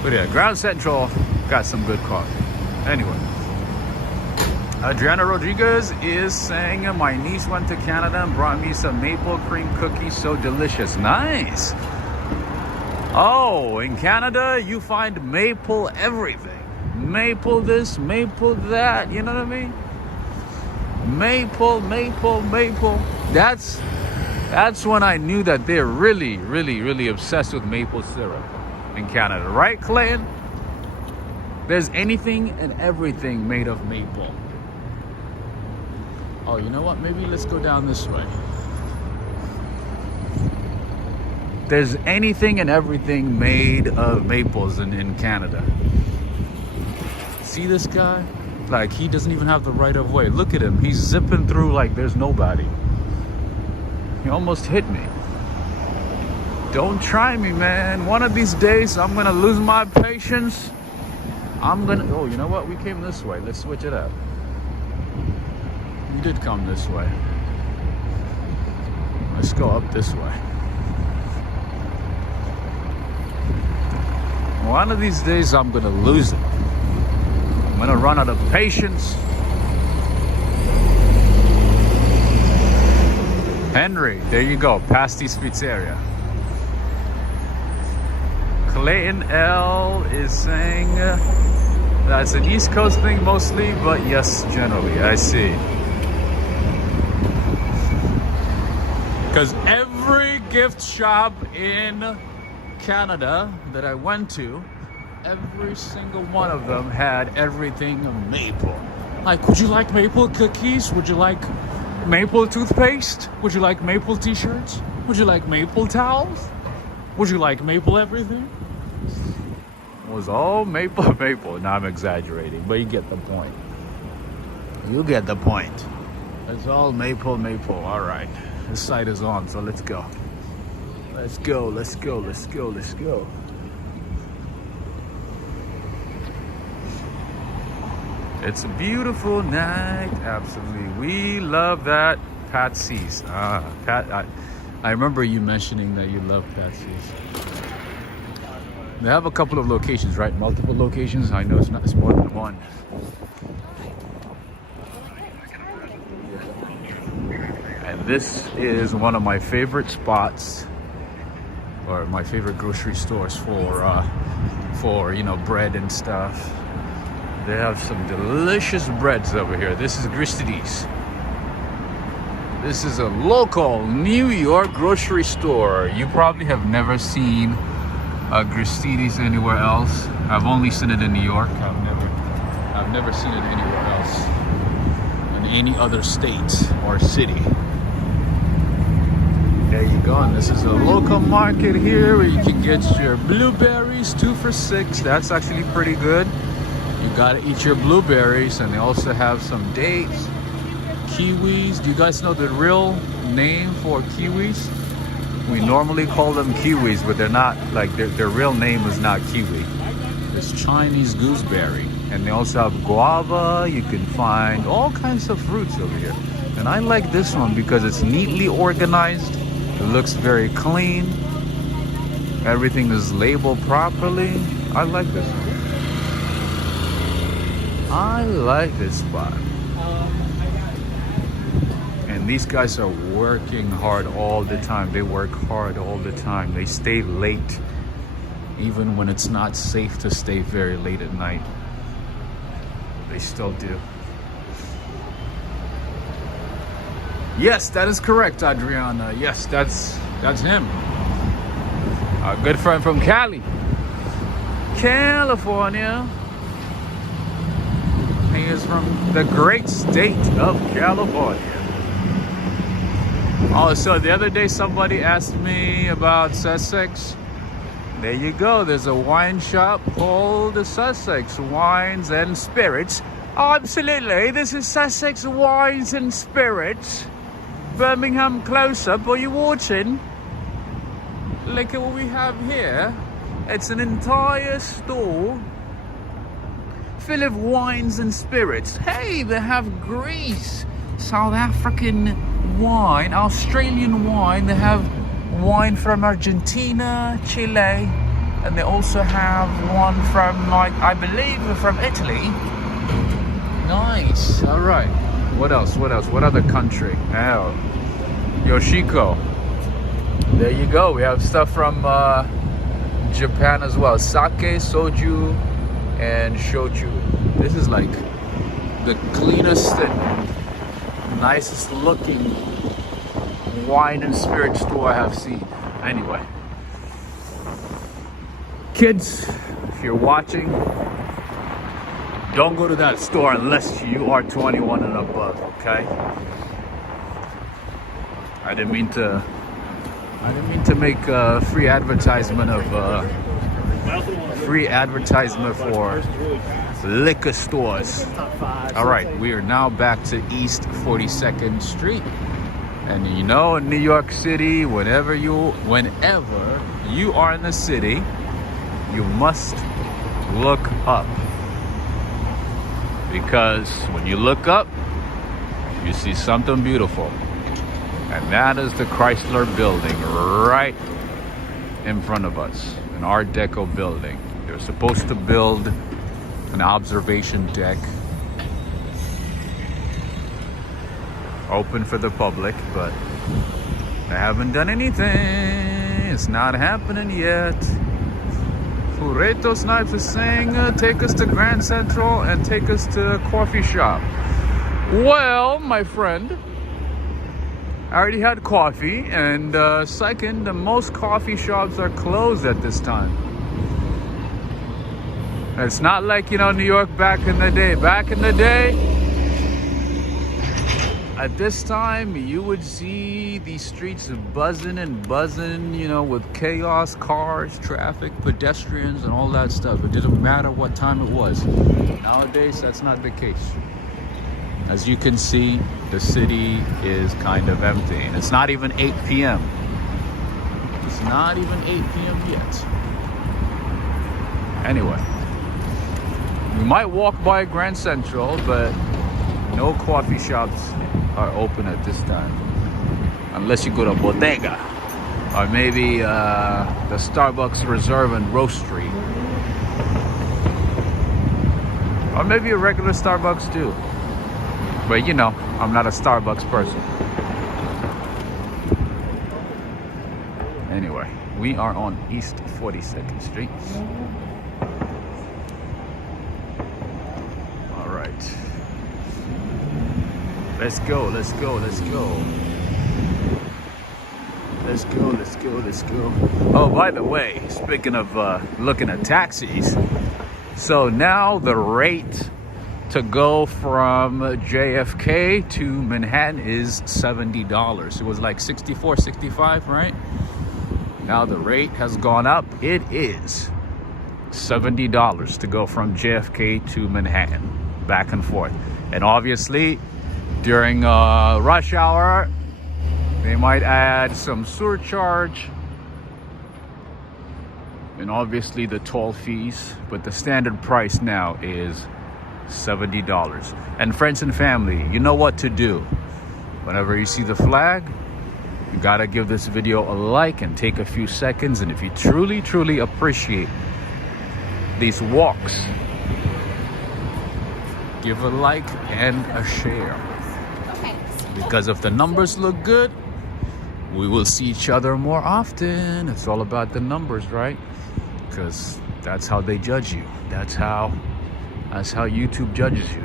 But yeah, Ground Central got some good coffee. Anyway, Adriana Rodriguez is saying, my niece went to Canada and brought me some maple cream cookies, so delicious. Nice. Oh, in Canada you find maple everything. Maple this, maple that, you know what I mean? Maple. That's when I knew that they're really, really, really obsessed with maple syrup in Canada, right, Clayton? There's anything and everything made of maple. Oh, you know what? Maybe let's go down this way. There's anything and everything made of maples in Canada. See this guy? Like, he doesn't even have the right of way. Look at him. He's zipping through like there's nobody. He almost hit me. Don't try me, man. One of these days, I'm gonna lose my patience. Oh, you know what? We came this way. Let's switch it up. We did come this way. Let's go up this way. One of these days, I'm gonna lose it. I'm gonna run out of patience. Henry, there you go. Pastis Pizzeria. Clayton L is saying that's an East Coast thing mostly, but yes, generally. I see. Because every gift shop in Canada that I went to, every single one of them had everything maple. Like, would you like maple cookies? Would you like maple toothpaste? Would you like maple t-shirts? Would you like maple towels? Would you like maple everything? It was all maple, maple. Now I'm exaggerating, but you get the point. You get the point. It's all maple, maple. All right. This site is on, so let's go. Let's go, let's go, let's go, let's go. It's a beautiful night, absolutely. We love that Patsy's. Pat, I remember you mentioning that you love Patsy's. They have a couple of locations, right? Multiple locations. I know it's more than one. And this is one of my favorite spots, or my favorite grocery stores for you know, bread and stuff. They have some delicious breads over here. This is Gristedes. This is a local New York grocery store. You probably have never seen a Gristedes anywhere else. I've only seen it in New York. I've never seen it anywhere else in any other state or city. There you go. And this is a local market here where you can get your blueberries, 2 for $6. That's actually pretty good. You gotta eat your blueberries, and they also have some dates, kiwis. Do you guys know the real name for kiwis? We normally call them kiwis, but they're not, like, their real name is not kiwi. It's Chinese gooseberry. And they also have guava. You can find all kinds of fruits over here. And I like this one because it's neatly organized. It looks very clean. Everything is labeled properly. I like this one. I like this spot. And these guys are working hard all the time. They work hard all the time. They stay late, even when it's not safe to stay very late at night. They still do. Yes, that is correct, Adriana. Yes, that's him. A good friend from Cali, California. He is from the great state of California. Oh, so the other day somebody asked me about Sussex. There you go. There's a wine shop called the Sussex Wines and Spirits. Oh, absolutely. This is Sussex Wines and Spirits. Birmingham close-up. Are you watching? Look at what we have here. It's an entire store full of wines and spirits. Hey, they have Greece, South African wine, Australian wine. They have wine from Argentina, Chile, and they also have one from, like, I believe from Italy. Nice. All right. What else? What else? What other country? Oh, Yoshiko. There you go. We have stuff from Japan as well. Sake, soju, and shochu. This is like the cleanest and nicest looking wine and spirit store I have seen. Anyway, kids, if you're watching, don't go to that store unless you are 21 and above, okay? I didn't mean to make a free advertisement for liquor stores. All right, we are now back to East 42nd Street. And you know, in New York City, whenever you are in the city, you must look up. Because when you look up, you see something beautiful. And that is the Chrysler building right in front of us, an Art Deco building. They're supposed to build an observation deck open for the public, but they haven't done anything. It's not happening yet. Fureto Snipes is saying, take us to Grand Central and take us to a coffee shop. Well, my friend, I already had coffee, and second, most coffee shops are closed at this time. It's not like, you know, New York back in the day. Back in the day, at this time, you would see these streets buzzing and buzzing, you know, with chaos, cars, traffic, pedestrians, and all that stuff. It didn't matter what time it was. Nowadays, that's not the case. As you can see, the city is kind of empty. And it's not even 8 p.m. It's not even 8 p.m. yet. Anyway, we might walk by Grand Central, but no coffee shops are open at this time. Unless you go to Bodega. Or maybe the Starbucks Reserve and Roastery. Or maybe a regular Starbucks too. But you know, I'm not a Starbucks person. Anyway, we are on East 42nd Street. All right. Let's go, let's go, let's go. Let's go, let's go, let's go. Oh, by the way, speaking of looking at taxis, so now the rate to go from JFK to Manhattan is $70. It was like $64, $65, right? Now the rate has gone up. It is $70 to go from JFK to Manhattan, back and forth. And obviously, during rush hour, they might add some surcharge and obviously the toll fees, but the standard price now is $70. And friends and family, you know what to do. Whenever you see the flag, you gotta give this video a like and take a few seconds. And if you truly, truly appreciate these walks, give a like and a share. Because if the numbers look good, we will see each other more often. It's all about the numbers, right? Because that's how they judge you. That's how YouTube judges you.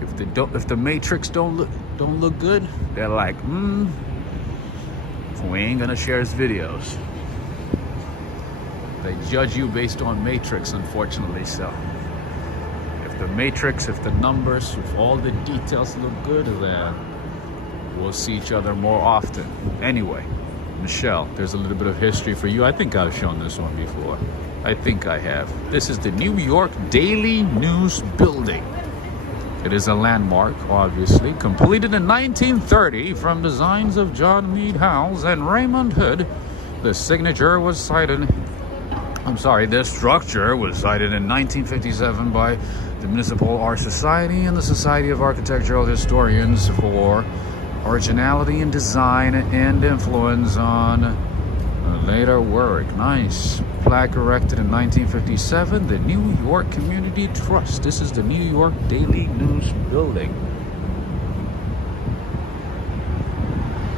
If the matrix don't look good, they're like, we ain't gonna share his videos. They judge you based on matrix, unfortunately. So if the matrix, if the numbers, if all the details look good, then we'll see each other more often. Anyway, Michelle, there's a little bit of history for you. I think I've shown this one before. I think I have. This is the New York Daily News Building. It is a landmark, obviously, completed in 1930 from designs of John Meade Howells and Raymond Hood. The signature was cited, this structure was cited in 1957 by the Municipal Art Society and the Society of Architectural Historians for originality in design and influence on later work. Nice. Plaque erected in 1957, the New York Community Trust. This is the New York Daily News Building.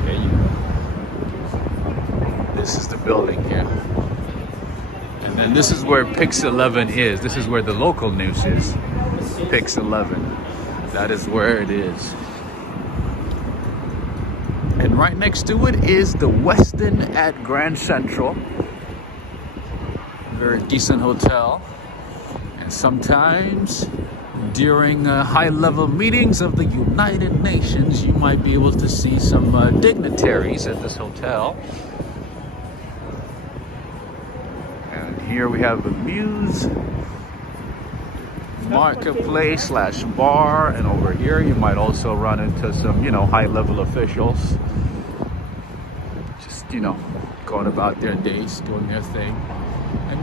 There you go. This is the building here. And then this is where Pix 11 is. This is where the local news is. Pix 11. That is where it is. And right next to it is the Westin at Grand Central. Very decent hotel. And sometimes during high-level meetings of the United Nations, you might be able to see some dignitaries at this hotel. And here we have the Muse Marketplace slash bar, and over here you might also run into some, high-level officials. Just, going about their days, doing their thing. And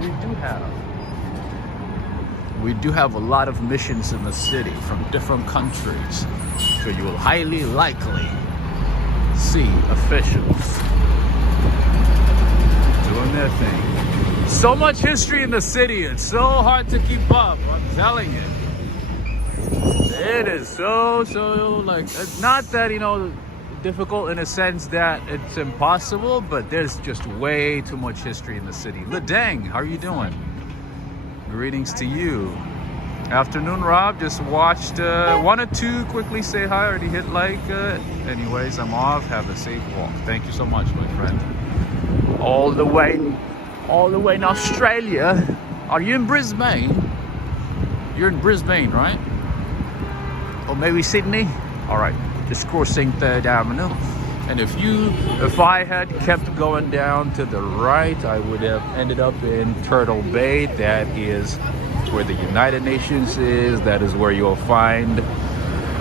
we do have a lot of missions in the city from different countries. So you will highly likely see officials doing their thing. So much history in the city, it's so hard to keep up, I'm telling you. It is so it's not that, difficult in a sense that it's impossible, but there's just way too much history in the city. Ledang, how are you doing? Greetings to you. Afternoon, Rob. Just watched one or two. Quickly say hi. Already hit like. Anyways, I'm off. Have a safe walk. Thank you so much, my friend. All the way in Australia. Are you in Brisbane? You're in Brisbane, right? Or maybe Sydney? All right, just crossing 3rd Avenue. And if I had kept going down to the right, I would have ended up in Turtle Bay. That is where the United Nations is. That is where you'll find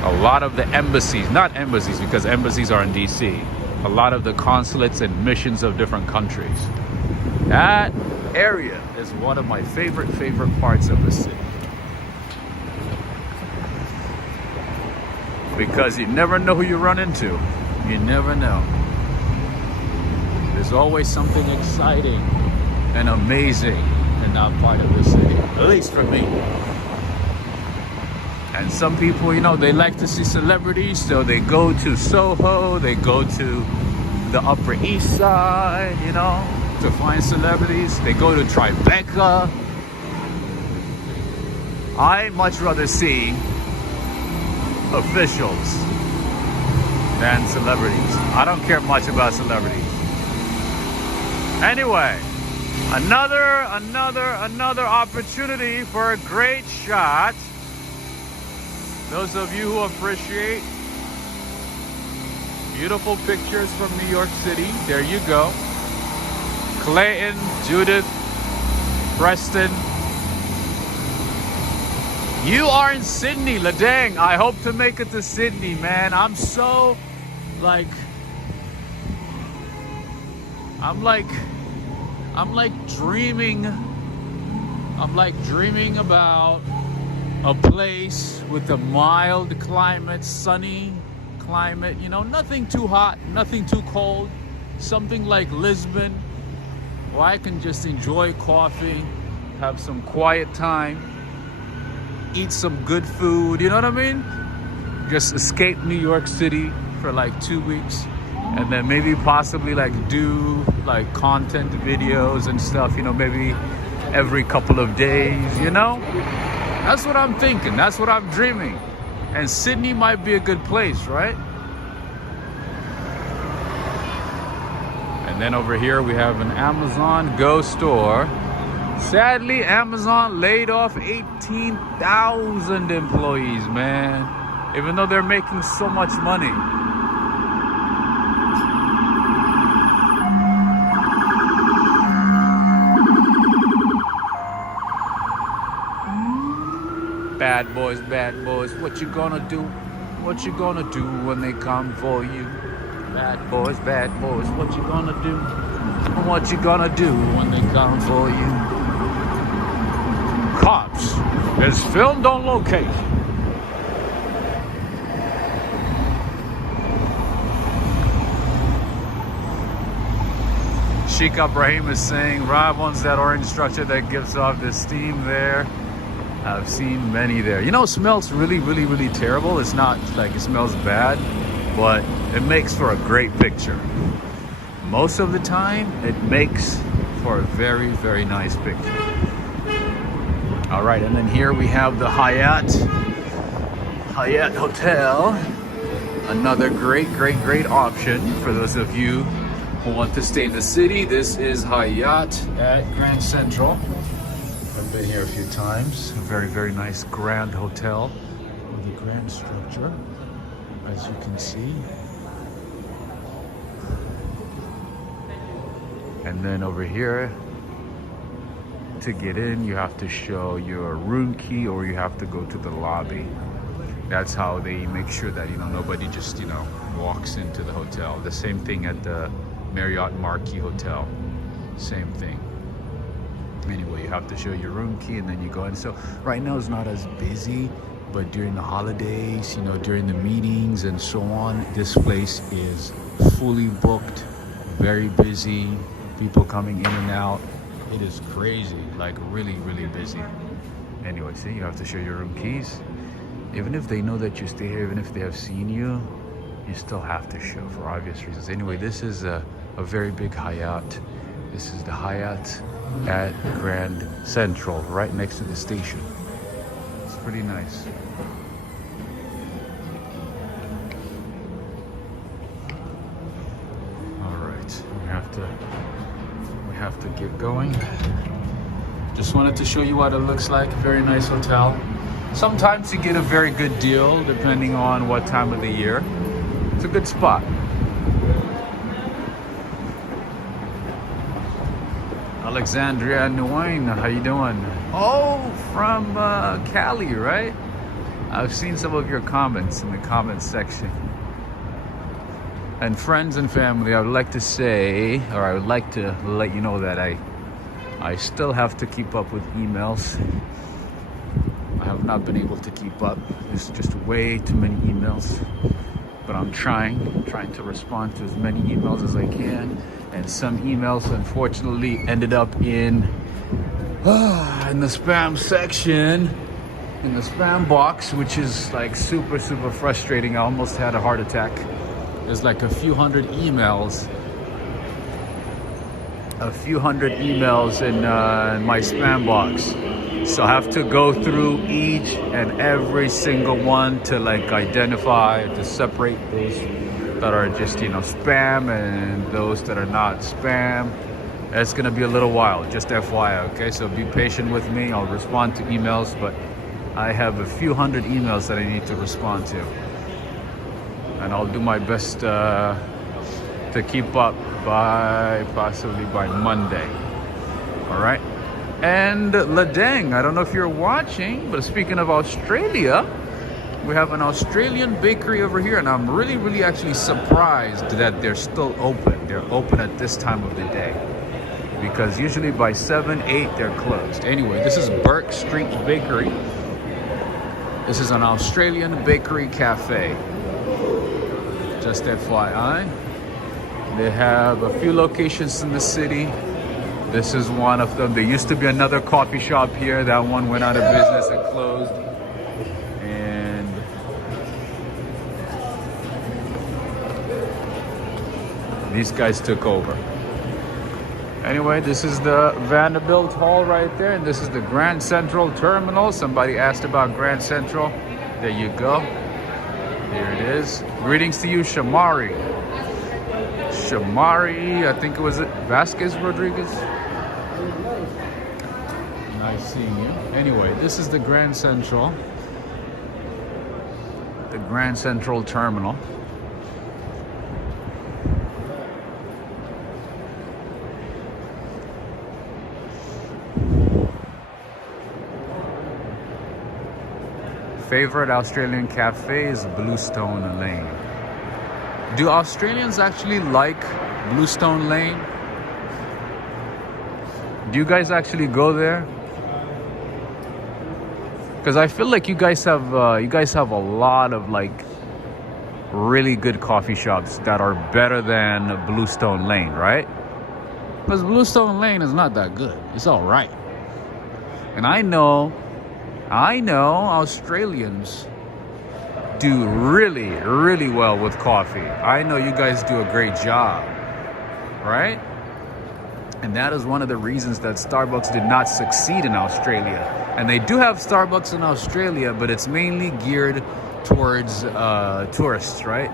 a lot of the embassies, not embassies because embassies are in DC. A lot of the consulates and missions of different countries. That area is one of my favorite parts of the city. Because you never know who you run into. You never know. There's always something exciting and amazing in that part of the city, at least for me. And some people, you know, they like to see celebrities, so they go to Soho, they go to the Upper East Side, you know, to find celebrities. They go to Tribeca. I much rather see officials than celebrities. I don't care much about celebrities. Anyway, another opportunity for a great shot. Those of you who appreciate beautiful pictures from New York City, there you go. Clayton, Judith, Preston. You are in Sydney, Ladang. I hope to make it to Sydney, man. I'm so I'm dreaming about a place with a mild climate, sunny climate, you know, nothing too hot, nothing too cold, something like Lisbon, where I can just enjoy coffee, have some quiet time, eat some good food, you know what I mean? Just escape New York City for like 2 weeks, and then maybe possibly like do like content videos and stuff, you know, maybe every couple of days, you know? That's what I'm thinking, that's what I'm dreaming. And Sydney might be a good place, right? And then over here we have an Amazon Go store. Sadly, Amazon laid off 18,000 employees, man. Even though they're making so much money. Bad boys, what you gonna do? What you gonna do when they come for you? Bad boys, what you gonna do? What you gonna do when they come for you? Cops is filmed on location. Sheikh Ibrahim is saying, Rob wants that orange structure that gives off the steam there. I've seen many there. You know, it smells really terrible. It's not like it smells bad, but it makes for a great picture. Most of the time, it makes for a very nice picture. All right, and then here we have the Hyatt Hotel. Another great option for those of you who want to stay in the city. This is Hyatt at Grand Central. I've been here a few times. A very nice grand hotel with a grand structure, as you can see. And then over here, to get in, you have to show your room key or you have to go to the lobby. That's how they make sure that, you know, nobody just, you know, walks into the hotel. The same thing at the Marriott Marquis Hotel. Same thing. Anyway, you have to show your room key and then you go in. So right now it's not as busy, but during the holidays, you know, during the meetings and so on, this place is fully booked, very busy, people coming in and out. It is crazy, like really busy. Anyway, see, you have to show your room keys. Even if they know that you stay here, even if they have seen you, you still have to show for obvious reasons. Anyway, this is a very big Hyatt. This is the Hyatt at Grand Central, right next to the station. It's pretty nice. All right, we have to get going. Just wanted to show you what it looks like. Very nice hotel. Sometimes you get a very good deal depending on what time of the year. It's a good spot. Alexandria Nguyen, how you doing? Oh, from Cali, right? I've seen some of your comments in the comments section. And friends and family, I would like to say, or I would like to let you know that I still have to keep up with emails. I have not been able to keep up. There's just way too many emails. But I'm trying to respond to as many emails as I can. And some emails unfortunately ended up in the spam section, in the spam box, which is like super frustrating. I almost had a heart attack. There's like a few hundred emails in my spam box. So I have to go through each and every single one to like identify, to separate those that are just, you know, spam and those that are not spam. It's gonna be a little while, just FYI, okay? So be patient with me. I'll respond to emails, but I have a few hundred emails that I need to respond to. And I'll do my best to keep up possibly by Monday. All right? And Ladeng, I don't know if you're watching, but speaking of Australia, we have an Australian bakery over here, and I'm really actually surprised that they're still open. They're open at this time of the day, because usually by 7, 8 they're closed. Anyway, this is Burke Street Bakery. This is an Australian bakery cafe. Just FYI. They have a few locations in the city. This is one of them. There used to be another coffee shop here. That one went out of business and closed. And these guys took over. Anyway, this is the Vanderbilt Hall right there. And this is the Grand Central Terminal. Somebody asked about Grand Central. There you go. Here it is. Greetings to you, Shamari. Shamari, I think it was Vasquez Rodriguez. Nice seeing you. Anyway, this is the Grand Central. The Grand Central Terminal. Favorite Australian cafe is Bluestone Lane. Do Australians actually like Bluestone Lane? Do you guys actually go there? Because I feel like you guys have a lot of like really good coffee shops that are better than Bluestone Lane, right? Because Bluestone Lane is not that good. It's all right. And I know Australians do really well with coffee. I know you guys do a great job, right? And that is one of the reasons that Starbucks did not succeed in Australia. And they do have Starbucks in Australia, but it's mainly geared towards tourists, right?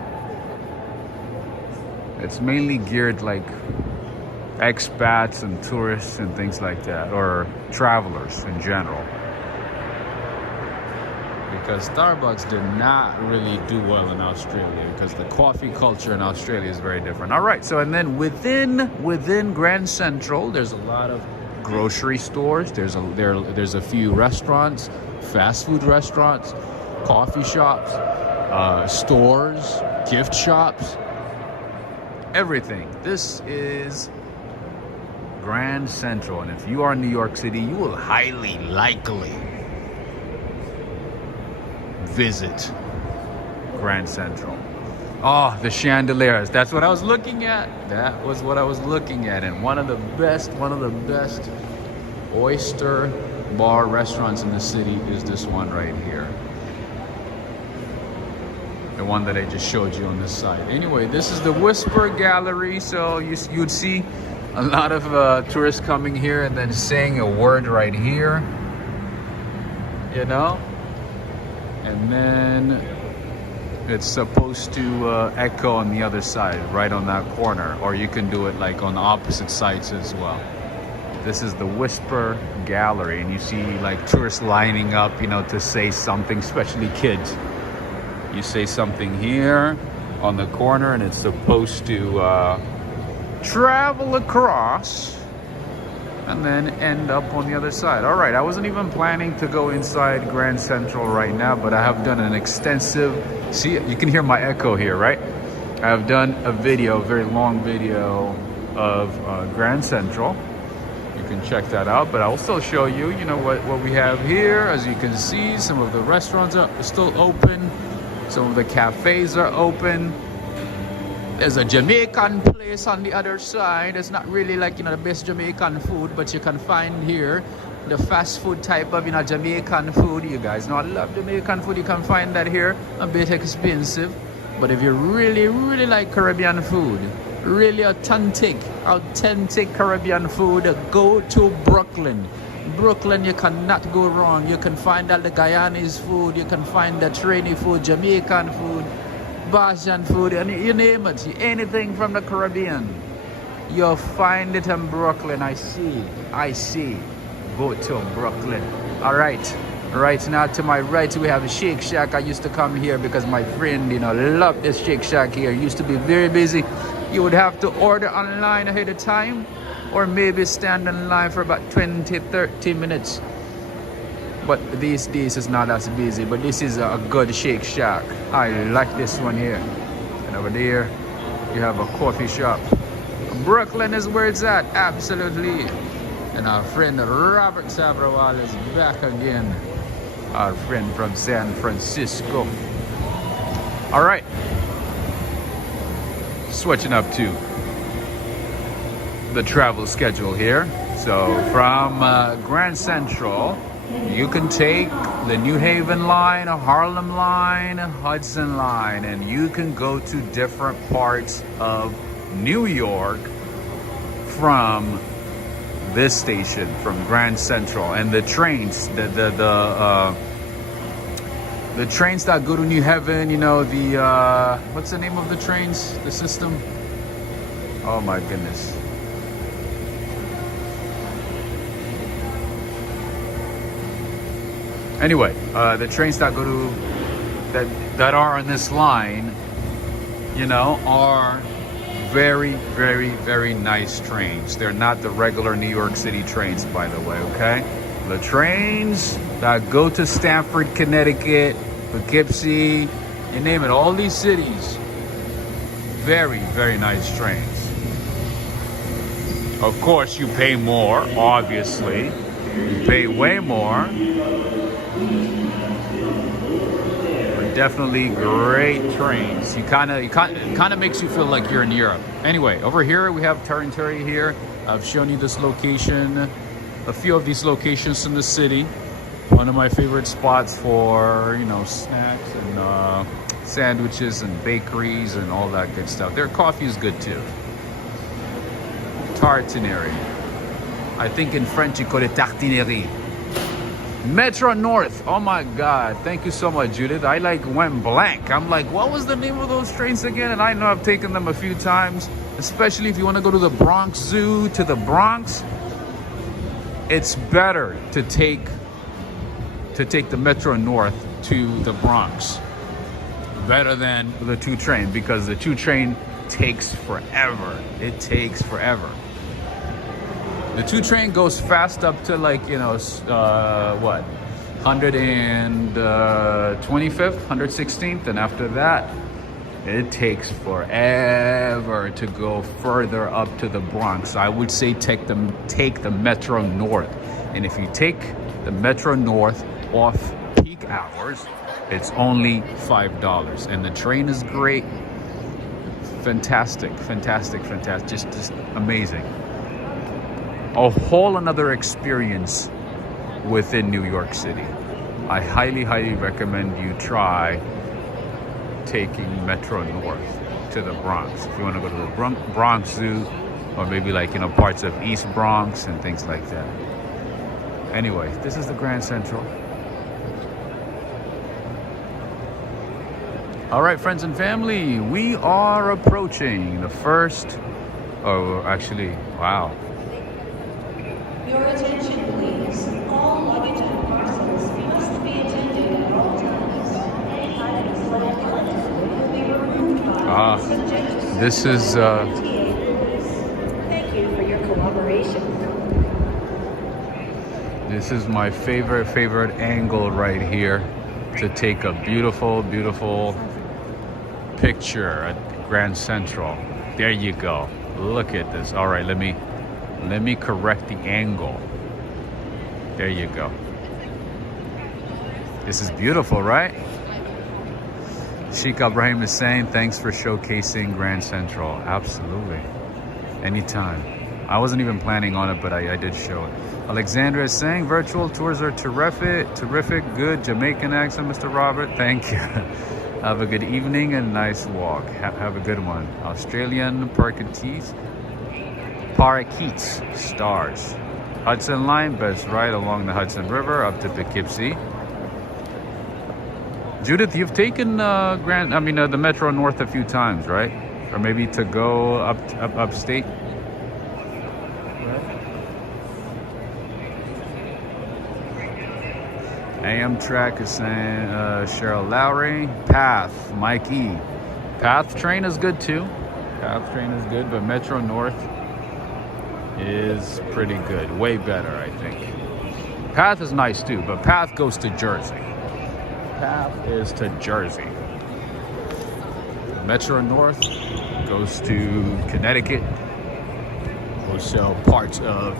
It's mainly geared like expats and tourists and things like that, or travelers in general. Because Starbucks did not really do well in Australia, because the coffee culture in Australia is very different. All right, so and then within Grand Central, there's a lot of grocery stores. There's a few restaurants, fast food restaurants, coffee shops, stores, gift shops, everything. This is Grand Central, and if you are in New York City, you will highly likely visit Grand Central. Oh, the chandeliers. That's what I was looking at. That was what I was looking at. And one of the best oyster bar restaurants in the city is this one right here. The one that I just showed you on this side. Anyway, this is the Whisper Gallery. So you'd see a lot of tourists coming here and then saying a word right here, you know? And then it's supposed to echo on the other side, right on that corner. Or you can do it like on the opposite sides as well. This is the Whisper Gallery, and you see like tourists lining up, you know, to say something, especially kids. You say something here on the corner, and it's supposed to travel across and then end up on the other side. All right, I wasn't even planning to go inside Grand Central right now, but I have done an extensive, see, you can hear my echo here, right? I have done a video, a very long video of Grand Central. You can check that out, but I'll still show you, you know, what we have here. As you can see, some of the restaurants are still open. Some of the cafes are open. There's a Jamaican place on the other side. It's not really like, you know, the best Jamaican food, but you can find here the fast food type of, you know, Jamaican food. You guys know I love Jamaican food. You can find that here. A bit expensive, but if you really, really like Caribbean food, really authentic Caribbean food, go to Brooklyn. Brooklyn, you cannot go wrong. You can find all the Guyanese food, you can find the Trini food, Jamaican food, Bajan food, and you name it, anything from the Caribbean, you'll find it in Brooklyn. I see. Go to Brooklyn. All right. Right now to my right we have a Shake Shack. I used to come here because my friend, you know, loved this Shake Shack here. It used to be very busy. You would have to order online ahead of time, or maybe stand in line for about 20-30 minutes. But these days is not as busy, but this is a good Shake Shack. I like this one here. And over there you have a coffee shop. Brooklyn is where it's at, absolutely. And our friend Robert Sabrawal is back again. Our friend from San Francisco. All right, switching up to the travel schedule here. So from Grand Central, you can take the New Haven line, Harlem line, Hudson line, and you can go to different parts of New York from this station, from Grand Central. And the trains, the trains that go to New Haven, you know, the what's the name of the trains, the system? Oh my goodness. Anyway, the trains that go to that are on this line, you know, are very, very, very nice trains. They're not the regular New York City trains, by the way, okay? The trains that go to Stamford, Connecticut, Poughkeepsie, you name it, all these cities, very, very nice trains. Of course, you pay more, obviously. You pay way more. But definitely great trains. It kind of makes you feel like you're in Europe. Anyway, over here we have Taranturi here. I've shown you this location, a few of these locations in the city. One of my favorite spots for, you know, snacks and sandwiches and bakeries and all that good stuff. Their coffee is good too. Tartineri. I think in French you call it tartinerie. Metro North. Oh my God. Thank you so much, Judith. I like went blank. I'm like, what was the name of those trains again? And I know I've taken them a few times, especially if you want to go to the Bronx Zoo, to the Bronx. It's better to take the Metro North to the Bronx. Better than the 2 train, because the 2 train takes forever. It takes forever. The 2 train goes fast up to, like, you know, what, 125th, 116th, and after that, it takes forever to go further up to the Bronx. I would say take the Metro North, and if you take the Metro North off peak hours, it's only $5, and the train is great, fantastic, just amazing. A whole another experience within New York City. I highly recommend you try taking Metro North to the Bronx. If you want to go to the Bronx Zoo, or maybe, like, you know, parts of East Bronx and things like that. Anyway, this is the Grand Central. All right, friends and family, we are approaching the first, oh, actually, wow. Your attention, please. All luggage and parcels must be attended at all times. Any items left unattended will be removed by subject to this is TA rules. Thank you for your cooperation. this is my favorite angle right here to take a beautiful picture at Grand Central. There you go. Look at this. All right, let me correct the angle. There you go. This is beautiful, right? Sheikh Ibrahim is saying thanks for showcasing Grand Central. Absolutely. Anytime. I wasn't even planning on it, but I did show it. Alexandra is saying virtual tours are terrific. Good Jamaican accent, Mr. Robert. Thank you. Have a good evening and nice walk. Have a good one. Australian parakeets stars. Hudson Line, best ride along the Hudson River up to Poughkeepsie. Judith, you've taken the Metro North a few times, right? Or maybe to go upstate. Amtrak is saying Cheryl Lowry. Path, Mike E. Path train is good too. Path train is good, but Metro North is pretty good. Way better, I think. Path is nice too, but Path goes to Jersey. Path is to Jersey. Metro North goes to Connecticut. Also parts of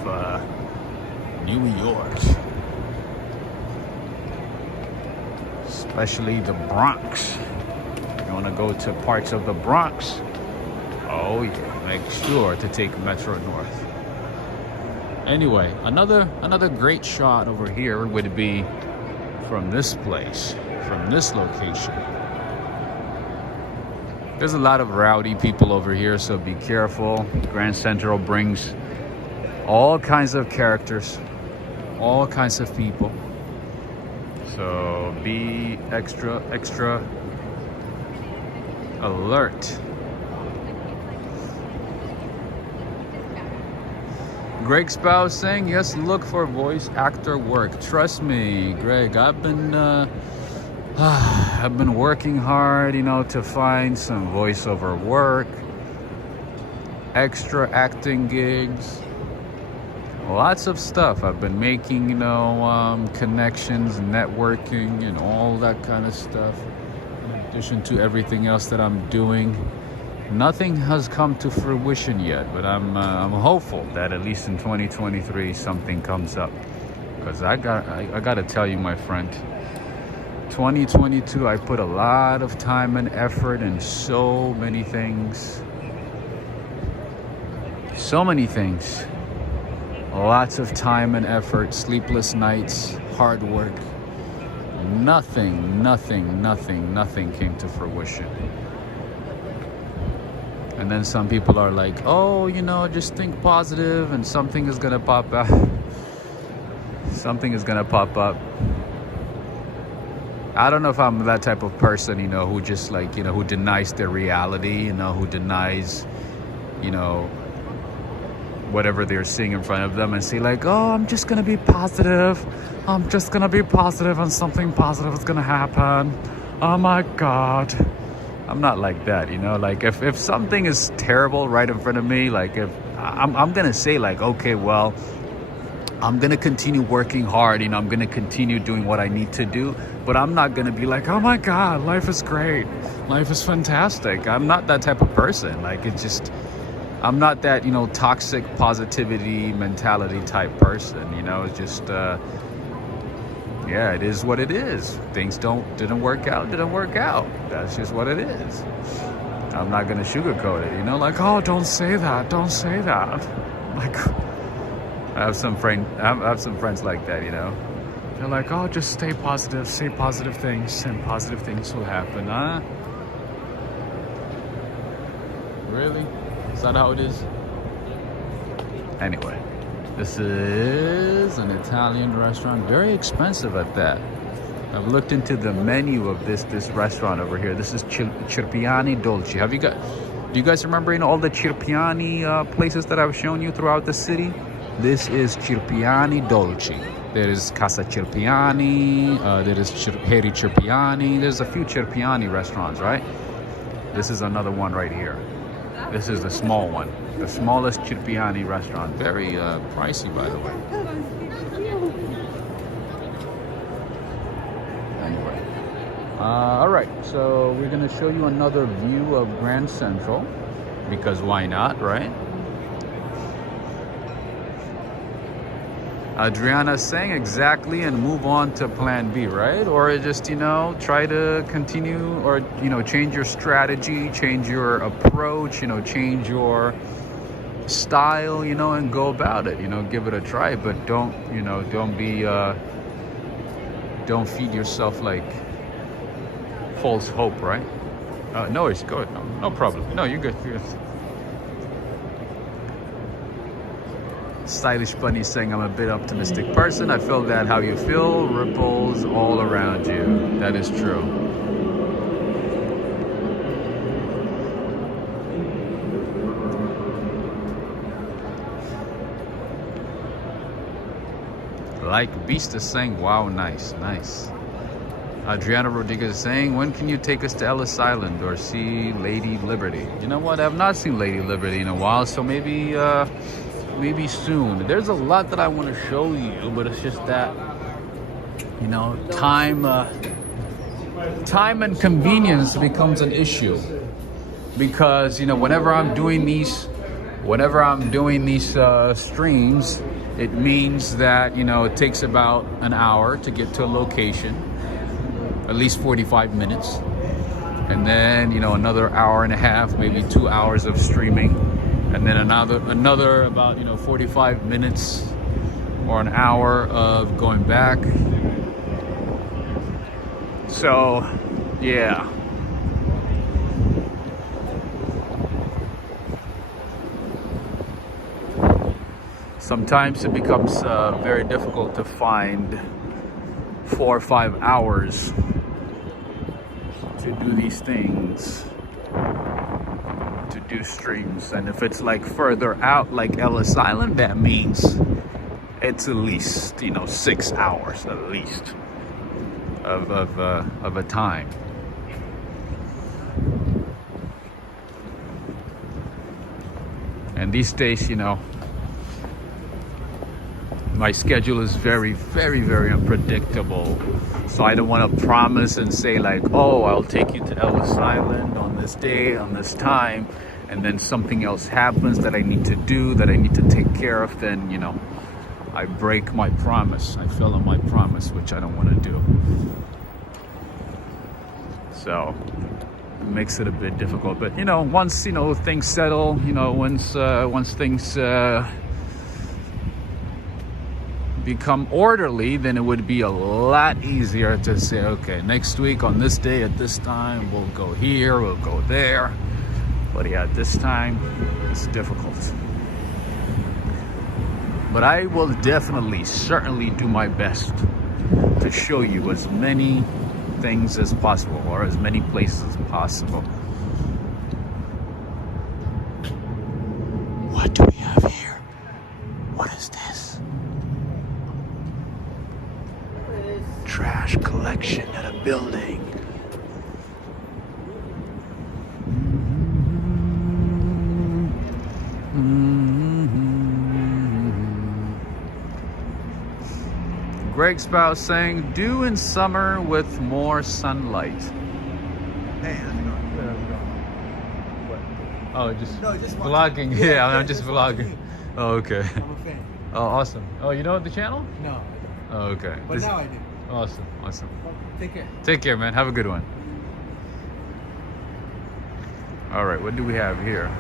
New York. Especially the Bronx. You want to go to parts of the Bronx? Oh yeah, make sure to take Metro North. Anyway, another great shot over here would be from this place, from this location. There's a lot of rowdy people over here, so be careful. Grand Central brings all kinds of characters, all kinds of people. So be extra alert. Greg Spouse saying, yes, look for voice actor work. Trust me, Greg, I've been working hard, to find some voiceover work, extra acting gigs, lots of stuff. I've been making, connections, networking, and all that kind of stuff. In addition to everything else that I'm doing, nothing has come to fruition yet. But I'm hopeful that at least in 2023 something comes up. Because I got to tell you, my friend, 2022 I put a lot of time and effort in so many things. So many things. Lots of time and effort, sleepless nights, hard work. Nothing came to fruition. And then some people are like, oh, just think positive and something is gonna pop out. Something is gonna pop up. I don't know if I'm that type of person, who just who denies their reality, who denies, whatever they're seeing in front of them and say like, oh, I'm just gonna be positive. I'm just gonna be positive and something positive is gonna happen. Oh my God. I'm not like that, like if something is terrible right in front of me, like if I'm gonna say like, okay, well, I'm gonna continue working hard, I'm gonna continue doing what I need to do, but I'm not gonna be like, oh my God, life is great. Life is fantastic. I'm not that type of person. Like I'm not that, toxic positivity mentality type person, it's just, yeah, it is what it is. Things didn't work out. That's just what it is. I'm not gonna sugarcoat it, like, oh, don't say that. Like, I have some friends like that, They're like, oh, just stay positive, say positive things, and positive things will happen, huh? Really? Is that how it is? Anyway, this is an Italian restaurant, very expensive at that. I've looked into the menu of this restaurant over here. This is Cirpiani Dolci. Do you guys remember all the Cirpiani places that I've shown you throughout the city? This is Cirpiani Dolci. There is Casa Cirpiani, there is Heri Cirpiani. There's a few Cirpiani restaurants, right? This is another one right here. This is the small one. The smallest Cirpiani restaurant. Very pricey, by the way. Anyway. All right, so we're gonna show you another view of Grand Central, because why not, right? Adriana's saying exactly, and move on to plan B, right? Or just, you know, try to continue, or, you know, change your strategy, change your approach, you know, change your style, you know, and go about it, you know, give it a try. But don't, you know, don't feed yourself like false hope, right? No worries, go ahead. No problem. No, you're good. You're good. Stylish Bunny saying, I'm a bit optimistic person. I feel that how you feel ripples all around you. That is true. Like Beast is saying, wow, nice, nice. Adriana Rodriguez is saying, when can you take us to Ellis Island or see Lady Liberty? You know what? I've not seen Lady Liberty in a while, so maybe maybe soon. There's a lot that I want to show you, but it's just that, you know, time and convenience becomes an issue, because, you know, whenever I'm doing these streams, it means that, you know, it takes about an hour to get to a location, at least 45 minutes, and then, you know, another hour and a half, maybe 2 hours of streaming, and then another about, you know, 45 minutes or an hour of going back. So yeah, sometimes it becomes very difficult to find 4 or 5 hours to do these things, to do streams. And if it's like further out, like Ellis Island, that means it's at least, you know, 6 hours at least of a time. And these days, you know, my schedule is very, very, very unpredictable. So I don't want to promise and say like, oh, I'll take you to Ellis Island on this day, on this time, and then something else happens that I need to do, that I need to take care of. Then, you know, I break my promise. I fail on my promise, which I don't want to do. So it makes it a bit difficult. But, you know, once, you know, things settle, you know, once things become orderly, then it would be a lot easier to say, okay, next week on this day at this time, we'll go here, we'll go there. But yeah, this time it's difficult. But I will definitely, certainly do my best to show you as many things as possible, or as many places as possible. What do we have here? What is this? Trash collection at a building. Greg Spouse saying, do in summer with more sunlight. Hey, how's it going? Good, how's it going? What? Oh, just vlogging. Yeah, Yeah, I'm just just vlogging. watching. Oh, okay. I'm a fan. Oh, awesome. Oh, you know the channel? No, Oh, okay. but now I do. Awesome, awesome. Take care. Take care, man. Have a good one. All right, what do we have here?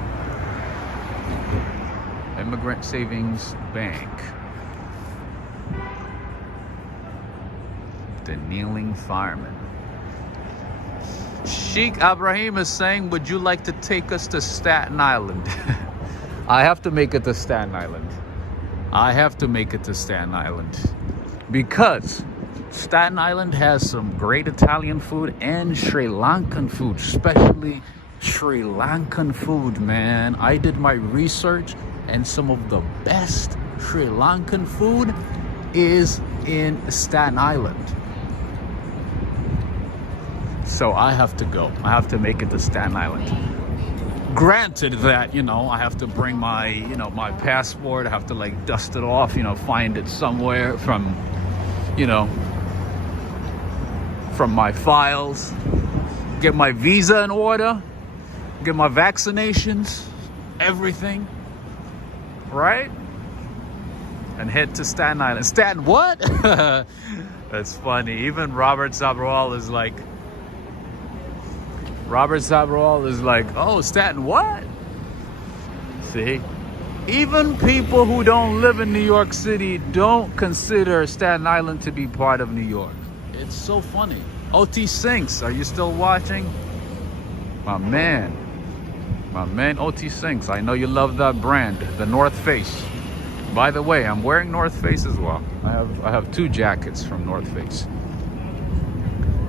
Immigrant Savings Bank. The Kneeling Fireman. Sheikh Abraham is saying, would you like to take us to Staten Island? I have to make it to Staten Island. I have to make it to Staten Island because Staten Island has some great Italian food and Sri Lankan food, especially Sri Lankan food, man. I did my research, and some of the best Sri Lankan food is in Staten Island. So I have to go. I have to make it to Staten Island. Granted that, you know, I have to bring my, you know, my passport. I have to like dust it off, you know, find it somewhere from, you know, from my files, get my visa in order, get my vaccinations, everything, right? And head to Staten Island. Staten what? That's funny. Even Robert Sabrawal is like, oh, Staten what? See? Even people who don't live in New York City don't consider Staten Island to be part of New York. It's so funny. OT Sinks, are you still watching? My man OT Sinks. I know you love that brand, the North Face. By the way, I'm wearing North Face as well. I have 2 jackets from North Face.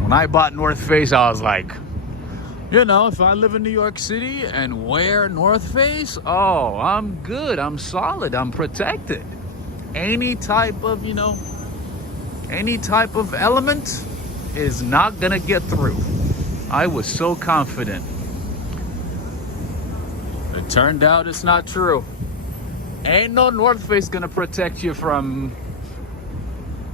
When I bought North Face, I was like, you know, if I live in New York City and wear North Face, oh, I'm good, I'm solid, I'm protected. Any type of, you know, any type of element is not gonna get through. I was so confident. It turned out it's not true. Ain't no North Face gonna protect you from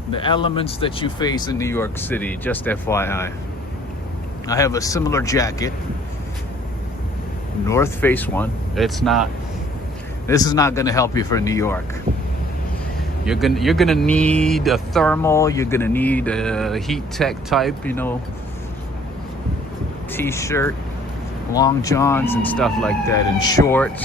the elements that you face in New York City, just FYI. I have a similar jacket, North Face one. This is not gonna help you for New York. You're gonna need a thermal, you're gonna need a heat tech type, you know, t-shirt, long johns and stuff like that, and shorts.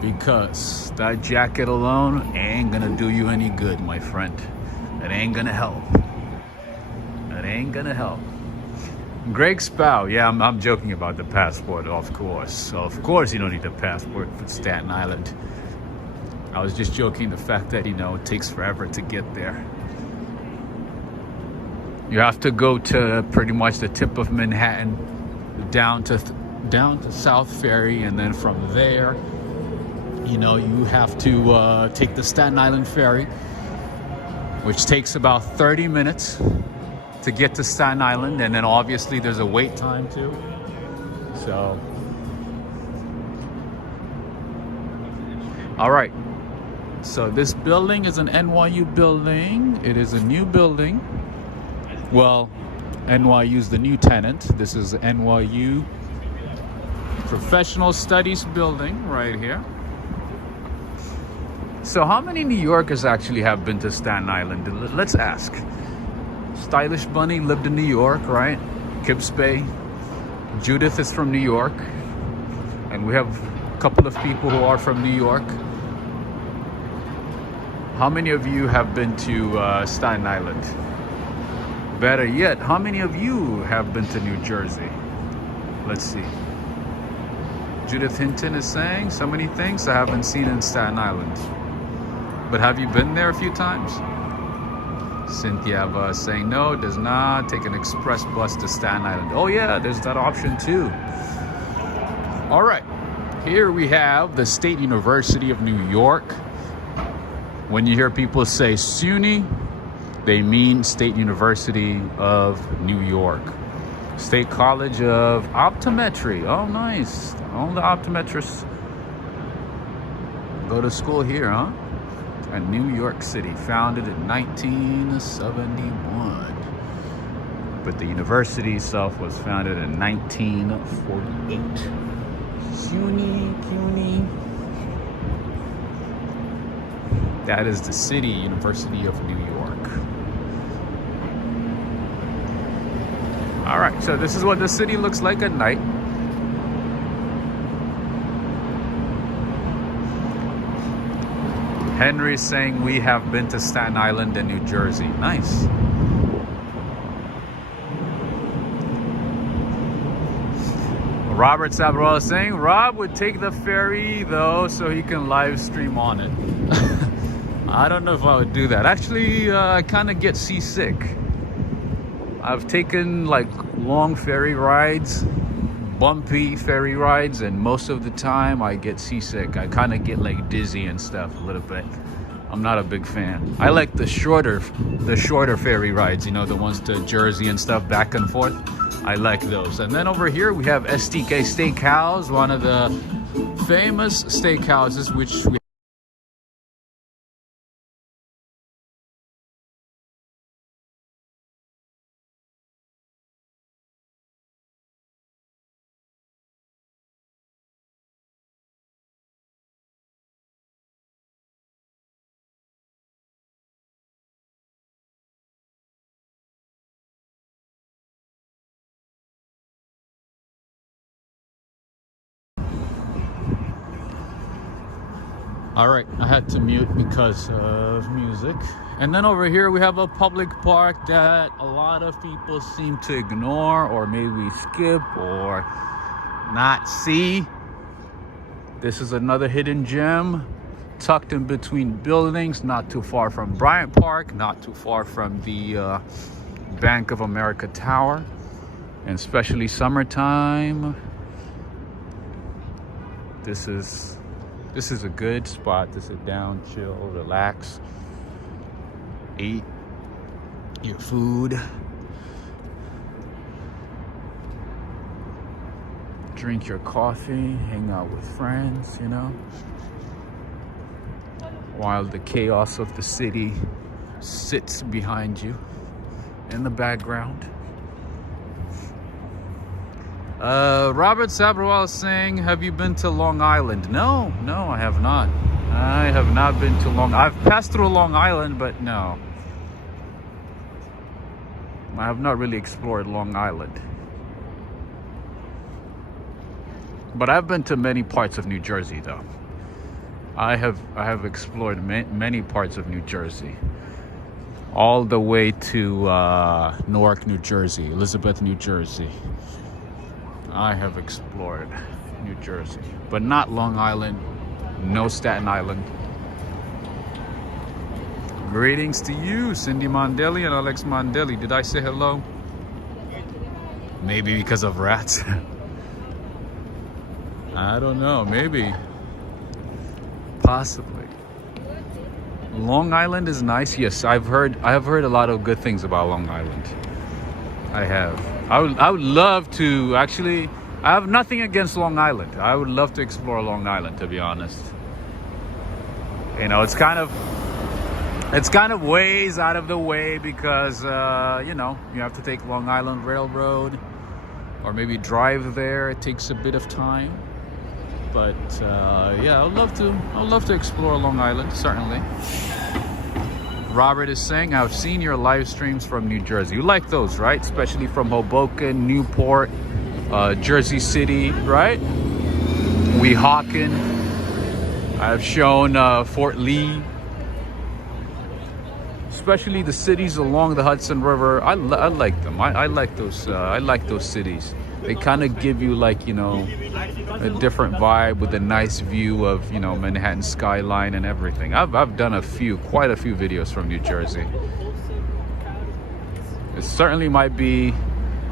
Because that jacket alone ain't gonna do you any good, my friend. It ain't gonna help. It ain't gonna help. Greg Spow, yeah, I'm joking about the passport, of course. So of course you don't need a passport for Staten Island. I was just joking the fact that, you know, it takes forever to get there. You have to go to pretty much the tip of Manhattan, down to South Ferry, and then from there, you know, you have to take the Staten Island ferry, which takes about 30 minutes to get to Staten Island, and then obviously there's a wait time too. So, all right. So this building is an NYU building. It is a new building. Well, NYU's the new tenant. This is NYU Professional Studies building right here. So how many New Yorkers actually have been to Staten Island? Let's ask. Stylish Bunny lived in New York, right? Kips Bay. Judith is from New York. And we have a couple of people who are from New York. How many of you have been to Staten Island? Better yet, how many of you have been to New Jersey? Let's see. Judith Hinton is saying so many things I haven't seen in Staten Island. But have you been there a few times? Cynthia is saying no, does not take an express bus to Staten Island. Oh yeah, there's that option too. All right, here we have the State University of New York. When you hear people say SUNY, they mean State University of New York. State College of Optometry. Oh, nice. All the optometrists go to school here, huh? At New York City, founded in 1971. But the university itself was founded in 1948. CUNY. That is the city, University of New York. All right, so this is what the city looks like at night. Henry's saying we have been to Staten Island and New Jersey. Nice. Robert Sabral is saying Rob would take the ferry though so he can live stream on it. I don't know if I would do that. Actually, I kind of get seasick. I've taken like long ferry rides, bumpy ferry rides, and most of the time I get seasick. I kind of get like dizzy and stuff a little bit. I'm not a big fan. I like the shorter ferry rides, you know, the ones to Jersey and stuff, back and forth. I like those. And then over here we have STK Steakhouse, one of the famous steakhouses, which we all right, I had to mute because of music. And then over here we have a public park that a lot of people seem to ignore or maybe skip or not see. This is another hidden gem tucked in between buildings, not too far from Bryant Park, not too far from the Bank of America Tower, and especially summertime. This is a good spot to sit down, chill, relax, eat your food, drink your coffee, hang out with friends, you know, while the chaos of the city sits behind you in the background. Robert Sabrawal is saying, have you been to Long Island? No, I have not. I have not been to I've passed through Long Island, but no. I have not really explored Long Island. But I've been to many parts of New Jersey, though. I have explored many parts of New Jersey. All the way to Newark, New Jersey, Elizabeth, New Jersey. I have explored New Jersey, but not Long Island, no Staten Island. Greetings to you, Cindy Mondelli and Alex Mondelli. Did I say hello? Maybe because of rats. I don't know, maybe. Possibly. Long Island is nice. Yes, I have heard a lot of good things about Long Island. I have. I would love to, actually, I have nothing against Long Island. I would love to explore Long Island, to be honest. You know, it's kind of ways out of the way because, you know, you have to take Long Island Railroad or maybe drive there. It takes a bit of time. But, yeah, I would love to explore Long Island, certainly. Robert is saying, I've seen your live streams from New Jersey. You like those, right? Especially from Hoboken, Newport, Jersey City, right? Weehawken. I've shown Fort Lee. Especially the cities along the Hudson River. I like them. I like those cities. They kind of give you, like, you know, a different vibe with a nice view of, you know, Manhattan skyline and everything. I've done quite a few videos from New Jersey. It certainly might be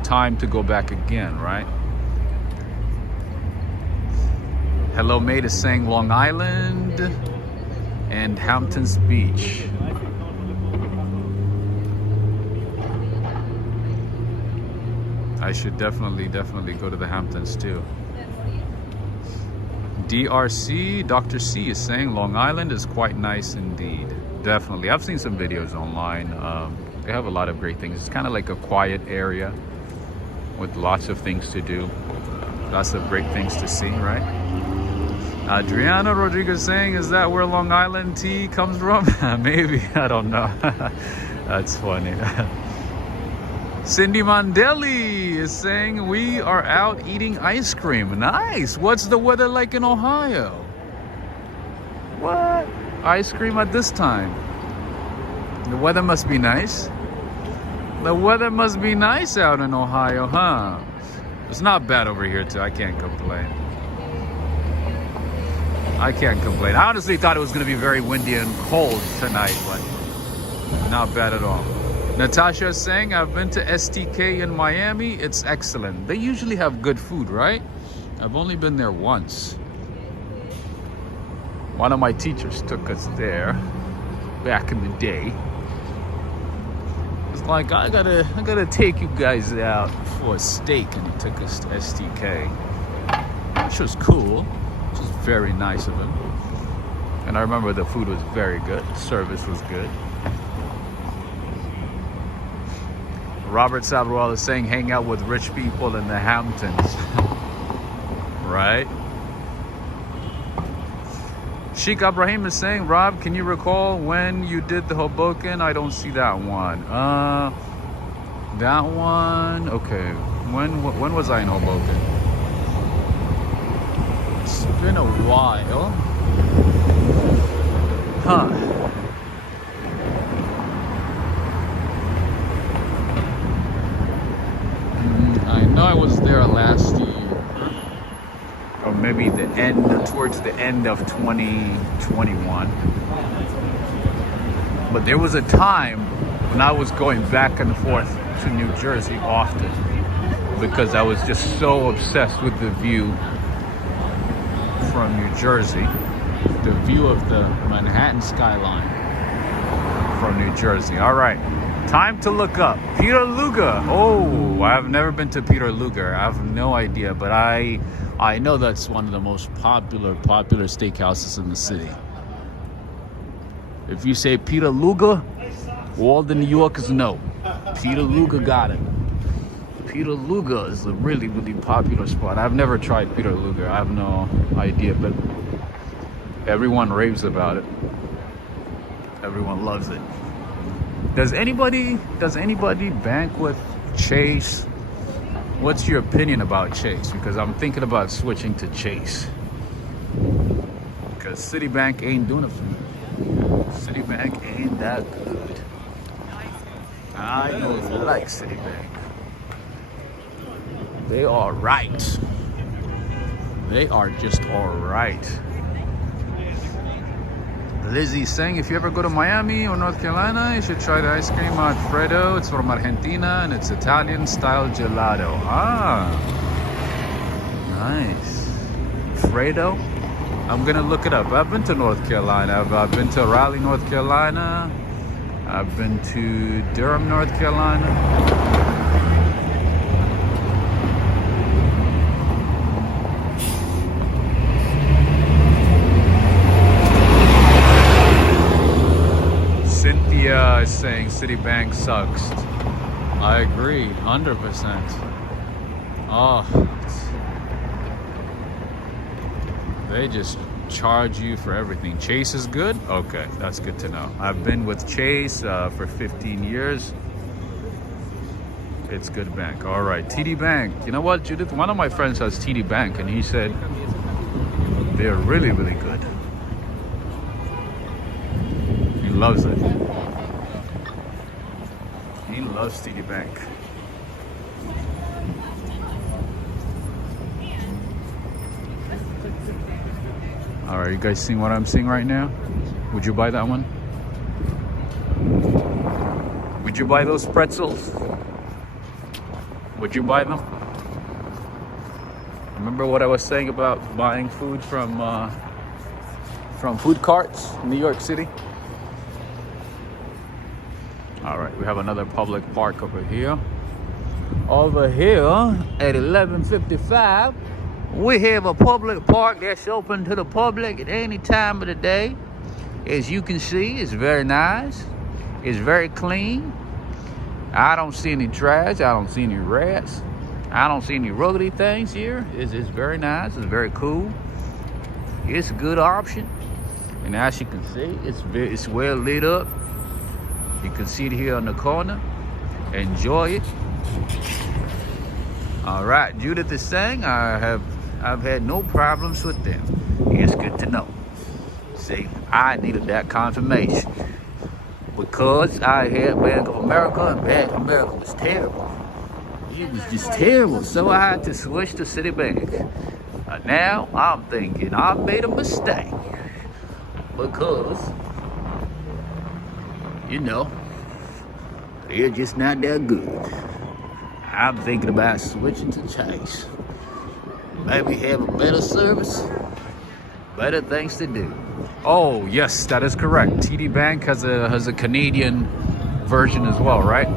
time to go back again, right? Hello Mate is saying Long Island and Hamptons Beach. I should definitely go to the Hamptons too. DRC, Dr. C is saying Long Island is quite nice indeed. Definitely. I've seen some videos online. They have a lot of great things. It's kind of like a quiet area with lots of things to do. Lots of great things to see, right? Adriana Rodriguez saying, is that where Long Island tea comes from? Maybe, I don't know. That's funny. Cindy Mondelli is saying, we are out eating ice cream. Nice. What's the weather like in Ohio? What? Ice cream at this time? The weather must be nice. The weather must be nice out in Ohio, huh? It's not bad over here too. I can't complain. I can't complain. I honestly thought it was going to be very windy and cold tonight, but not bad at all. Natasha is saying, I've been to STK in Miami. It's excellent. They usually have good food, right? I've only been there once. One of my teachers took us there back in the day. It's like, I gotta take you guys out for a steak, and he took us to STK, which was cool, which was very nice of him. And I remember the food was very good, service was good. Robert Salvador is saying, hang out with rich people in the Hamptons. Right? Sheikh Ibrahim is saying, Rob, can you recall when you did the Hoboken? I don't see that one. That one, okay. When was I in Hoboken? It's been a while. Huh. I know I was there last year. Or maybe towards the end of 2021. But there was a time when I was going back and forth to New Jersey often because I was just so obsessed with the view from New Jersey, the view of the Manhattan skyline from New Jersey. All right, time to look up Peter Luger. Oh, I've never been to Peter Luger. I have no idea, but I know that's one of the most popular steakhouses in the city. If you say Peter Luger, all the New Yorkers know. Peter Luger got it. Peter Luger is a really, really popular spot. I've never tried Peter Luger. I have no idea, but everyone raves about it. Everyone loves it. Does anybody bank with Chase? What's your opinion about Chase? Because I'm thinking about switching to Chase. Because Citibank ain't doing it for me. Citibank ain't that good. I don't like Citibank. They are right. They are just all right. Lizzie's saying, if you ever go to Miami or North Carolina, you should try the ice cream Alfredo. It's from Argentina and it's Italian style gelato. Ah, nice. Fredo? I'm gonna look it up. I've been to North Carolina. I've been to Raleigh, North Carolina. I've been to Durham, North Carolina. Cynthia is saying Citibank sucks. I agree, 100%. Oh, they just charge you for everything. Chase is good? Okay, that's good to know. I've been with Chase for 15 years. It's good bank. All right, TD Bank. You know what, Judith? One of my friends has TD Bank, and he said they're really, really good. He loves it. He loves TD Bank. All right, you guys seeing what I'm seeing right now? Would you buy that one? Would you buy those pretzels? Would you buy them? Remember what I was saying about buying food from food carts in New York City? All right, we have another public park over here. Over here at 11:55, we have a public park that's open to the public at any time of the day. As you can see, it's very nice. It's very clean. I don't see any trash. I don't see any rats. I don't see any ruggedy things here. It's very nice. It's very cool. It's a good option. And as you can see, it's well lit up. You can see it here on the corner. Enjoy it. All right, Judith is saying I've had no problems with them. It's good to know. See, I needed that confirmation because I had Bank of America and Bank of America was terrible. It was just terrible, so I had to switch to Citibank. Now I'm thinking I made a mistake because, you know, they're just not that good. I'm thinking about switching to Chase. Maybe have a better service, better things to do. Oh yes, that is correct. TD Bank has a Canadian version as well, right?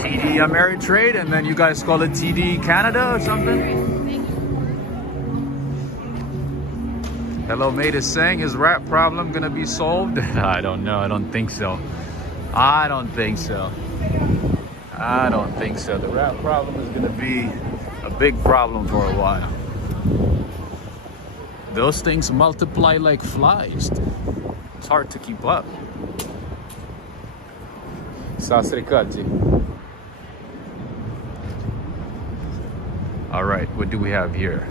TD Ameritrade, and then you guys call it TD Canada or something? Hello Mate is saying, is rap problem gonna be solved? I don't know, I don't think so. I don't think so. I don't think so. The rap problem is gonna be a big problem for a while. Those things multiply like flies. It's hard to keep up. All right, what do we have here?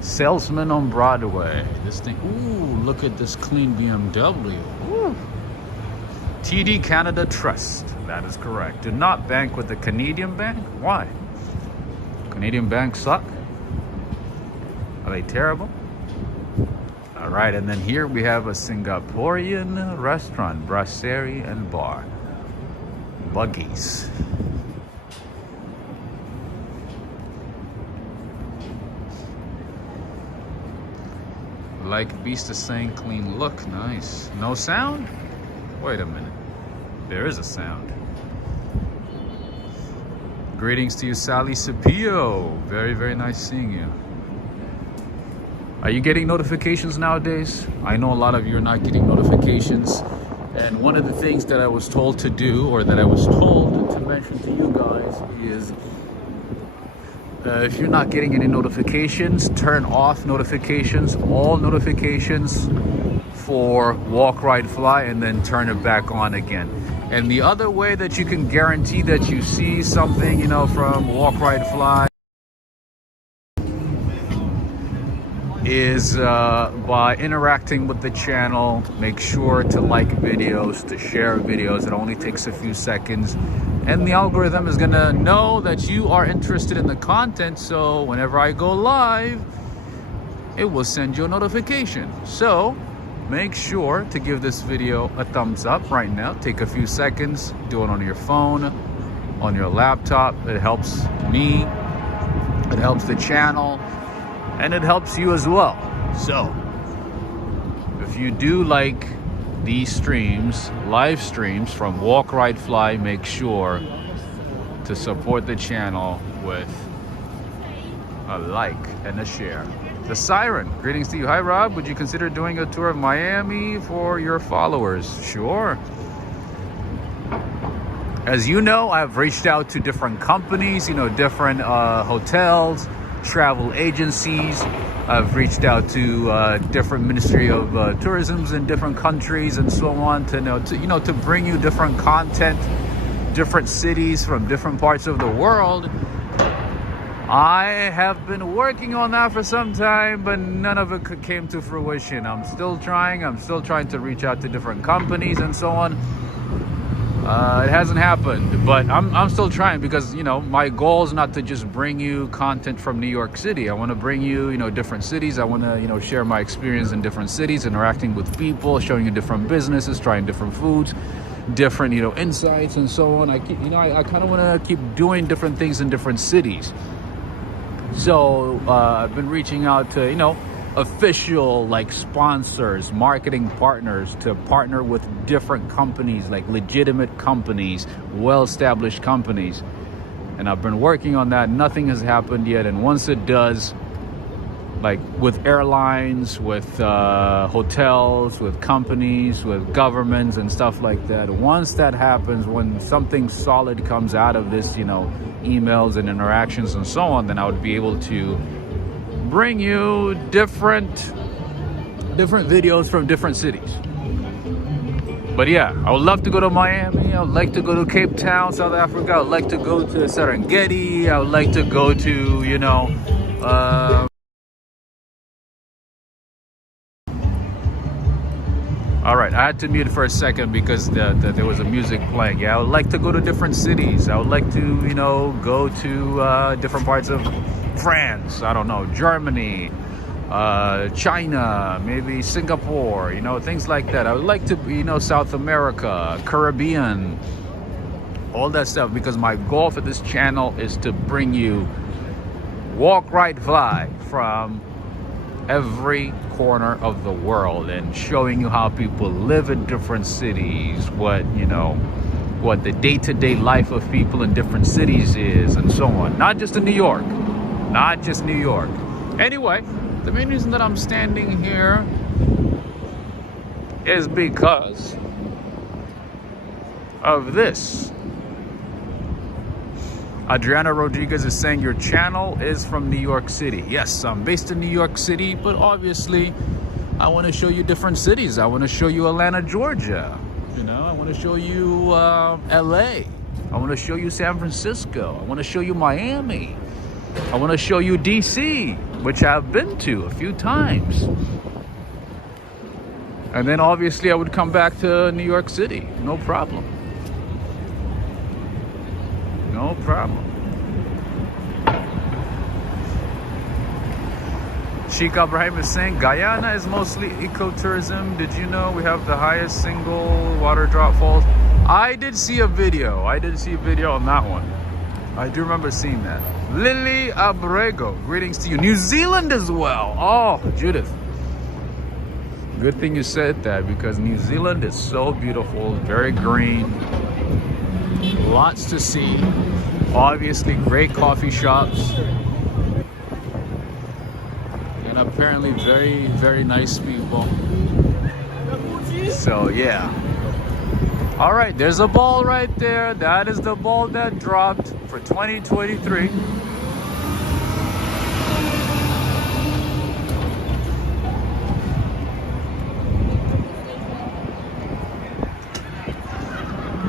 Salesman on Broadway. This thing, ooh, look at this clean BMW. Ooh. TD Canada Trust, that is correct. Do not bank with the Canadian bank. Why? Canadian banks suck? Are they terrible? All right, and then here we have a Singaporean restaurant, brasserie and bar. Buggies. Like Beast is saying, clean look, nice. No sound? Wait a minute. There is a sound. Greetings to you, Sally Cepillo. Very, very nice seeing you. Are you getting notifications nowadays? I know a lot of you are not getting notifications. And one of the things that I was told to do, or that I was told to mention to you guys, is if you're not getting any notifications, turn off notifications, all notifications for Walk, Ride, Fly, and then turn it back on again. And the other way that you can guarantee that you see something, you know, from Walk, Ride, Fly is by interacting with the channel. Make sure to like videos, to share videos. It only takes a few seconds. And the algorithm is gonna know that you are interested in the content, so whenever I go live, it will send you a notification. So make sure to give this video a thumbs up right now. Take a few seconds, do it on your phone, on your laptop. It helps me, it helps the channel, and it helps you as well. So if you do like these streams, live streams from Walk, Ride, Fly, make sure to support the channel with a like and a share. The Siren, greetings to you. Hi Rob, would you consider doing a tour of Miami for your followers? Sure. As you know, I've reached out to different companies, you know, different hotels, travel agencies. I've reached out to different Ministry of Tourisms in different countries and so on to bring you different content, different cities from different parts of the world. I have been working on that for some time, but none of it came to fruition. I'm still trying to reach out to different companies and so on. It hasn't happened, but I'm still trying, because, you know, my goal is not to just bring you content from New York City. I want to bring you, different cities. I want to, share my experience in different cities, interacting with people, showing you different businesses, trying different foods, different, insights and so on. I kind of want to keep doing different things in different cities. So I've been reaching out to, official like sponsors, marketing partners, to partner with different companies, like legitimate companies, well-established companies. And I've been working on that. Nothing has happened yet. And once it does, like with airlines, with hotels, with companies, with governments and stuff like that, once that happens, when something solid comes out of this, emails and interactions and so on, then I would be able to bring you different videos from different cities. But yeah, I would love to go to Miami. I would like to go to Cape Town, South Africa. I would like to go to Serengeti. I would like to go to, all right, I had to mute for a second because there was a music playing. Yeah, I would like to go to different cities. I would like to, go to different parts of France, I don't know, Germany, China, maybe Singapore, things like that. I would like to, South America, Caribbean, all that stuff, because my goal for this channel is to bring you walk, ride, fly from every corner of the world and showing you how people live in different cities, what, you know, what the day-to-day life of people in different cities is, and so on. Not just in New York, not just New York. Anyway, the main reason that I'm standing here is because of this. Adriana Rodriguez is saying your channel is from New York City. Yes, I'm based in New York City, but obviously I want to show you different cities. I want to show you Atlanta, Georgia. You know, I want to show you LA. I want to show you San Francisco. I want to show you Miami. I want to show you DC, which I've been to a few times. And then obviously I would come back to New York City. No problem. No problem. Sheikh Abraham is saying Guyana is mostly ecotourism. Did you know we have the highest single water drop falls? I did see a video. I did see a video on that one. I do remember seeing that. Lily Abrego, greetings to you. New Zealand as well. Oh, Judith. Good thing you said that, because New Zealand is so beautiful, very green. Lots to see. Obviously great coffee shops. And apparently very, very nice people. So yeah. All right, there's a ball right there. That is the ball that dropped for 2023.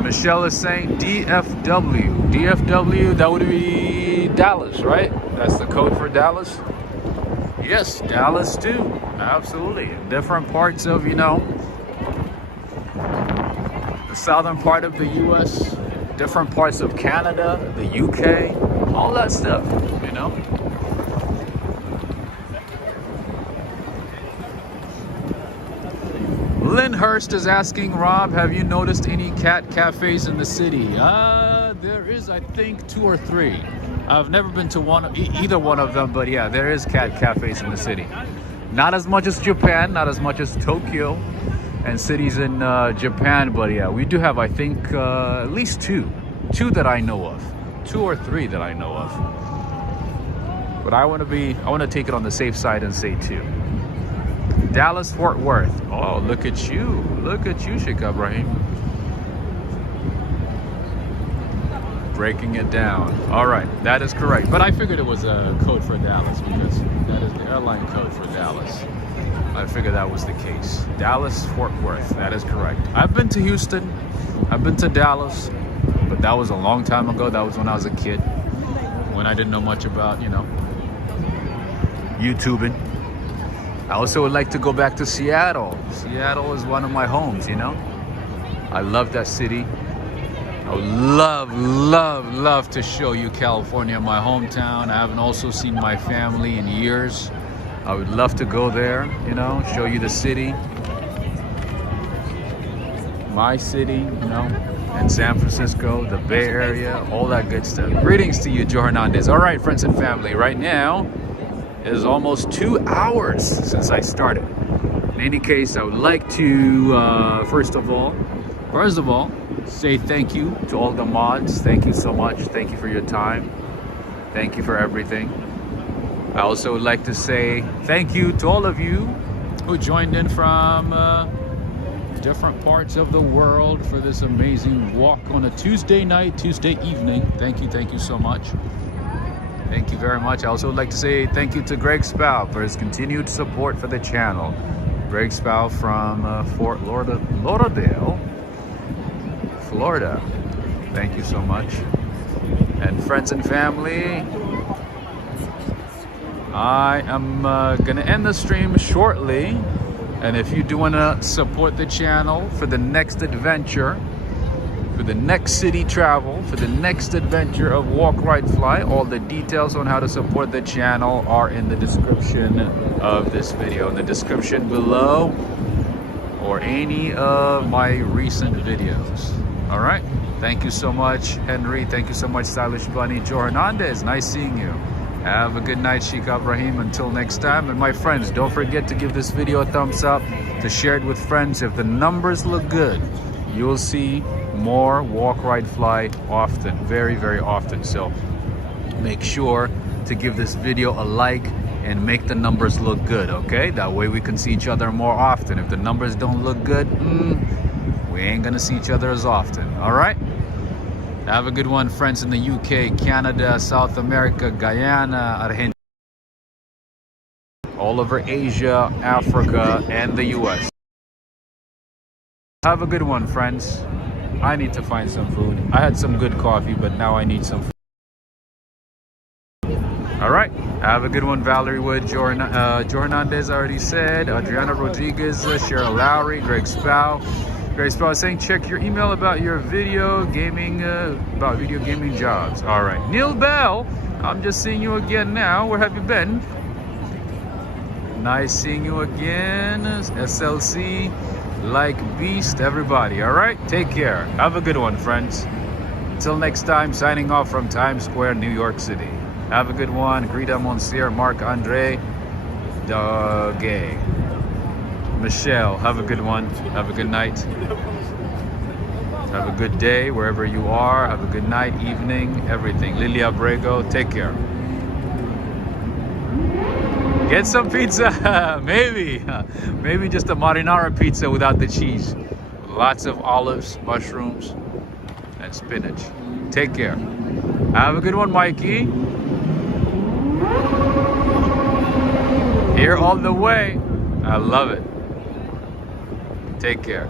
Michelle is saying DFW. DFW, that would be Dallas, right? That's the code for Dallas? Yes, Dallas too. Absolutely. Different parts of, you know, the southern part of the US, different parts of Canada, the UK, all that stuff, you know. Lynn Hurst is asking, Rob, have you noticed any cat cafes in the city? There is, I think, 2 or 3. I've never been to either one of them, but yeah, there is cat cafes in the city. Not as much as Japan, not as much as Tokyo and cities in Japan, but yeah, we do have, I think, at least 2 that I know of, 2 or 3 that I know of. But I want to take it on the safe side and say 2. Dallas, Fort Worth. Oh, look at you, Sheikh Ibrahim. Breaking it down. All right, that is correct. But I figured it was a code for Dallas, because that is the airline code for Dallas. I figured that was the case. Dallas, Fort Worth, that is correct. I've been to Houston, I've been to Dallas, but that was a long time ago. That was when I was a kid, when I didn't know much about, you know, YouTubing. I also would like to go back to Seattle. Seattle is one of my homes, you know. I love that city. I would love to show you California, my hometown. I haven't also seen my family in years. I would love to go there, you know, show you the city. My city, you know, and San Francisco, the Bay Area, all that good stuff. Greetings to you, Joe Hernandez. All right, friends and family, right now it is almost 2 hours since I started. In any case, I would like to, first of all, say thank you to all the mods. Thank you so much. Thank you for your time. Thank you for everything. I also would like to say thank you to all of you who joined in from different parts of the world for this amazing walk on a Tuesday night, Tuesday evening. Thank you so much. Thank you very much. I also would like to say thank you to Greg Spau for his continued support for the channel. Greg Spau from Fort Lauderdale, Florida. Thank you so much. And friends and family, I am gonna end the stream shortly. And if you do want to support the channel for the next adventure, for the next city travel, for the next adventure of Walk, Ride, Fly, all the details on how to support the channel are in the description of this video, in the description below, or any of my recent videos. All right. Thank you so much, Henry. Thank you so much, Stylish Bunny. Joe Hernandez, nice seeing you. Have a good night, Sheikh Ibrahim. Until next time. And my friends, don't forget to give this video a thumbs up, to share it with friends. If the numbers look good, you'll see more walk, ride, fly often, very, very often. So make sure to give this video a like and make the numbers look good, okay? That way we can see each other more often. If the numbers don't look good, we ain't gonna see each other as often, all right? Have a good one, friends in the UK, Canada, South America, Guyana, Argentina, all over Asia, Africa, and the US. Have a good one, friends. I need to find some food. I had some good coffee, but now I need some food. All right, have a good one, Valerie Wood, Joe Hernandez already said, Adriana Rodriguez, Cheryl Lowry, Greg Spow. Greg Spow saying, check your email about your video gaming jobs. All right, Neil Bell, I'm just seeing you again now. Where have you been? Nice seeing you again. SLC, like Beast, everybody. All right, take care. Have a good one, friends. Until next time, signing off from Times Square, New York City. Have a good one. Greta Monsieur, Marc Andre, Gay. Michelle, have a good one. Have a good night. Have a good day wherever you are. Have a good night, evening, everything. Lilia Abrego, take care. Get some pizza. Maybe just a marinara pizza without the cheese. Lots of olives, mushrooms, and spinach. Take care. Have a good one, Mikey. Here all the way. I love it. Take care.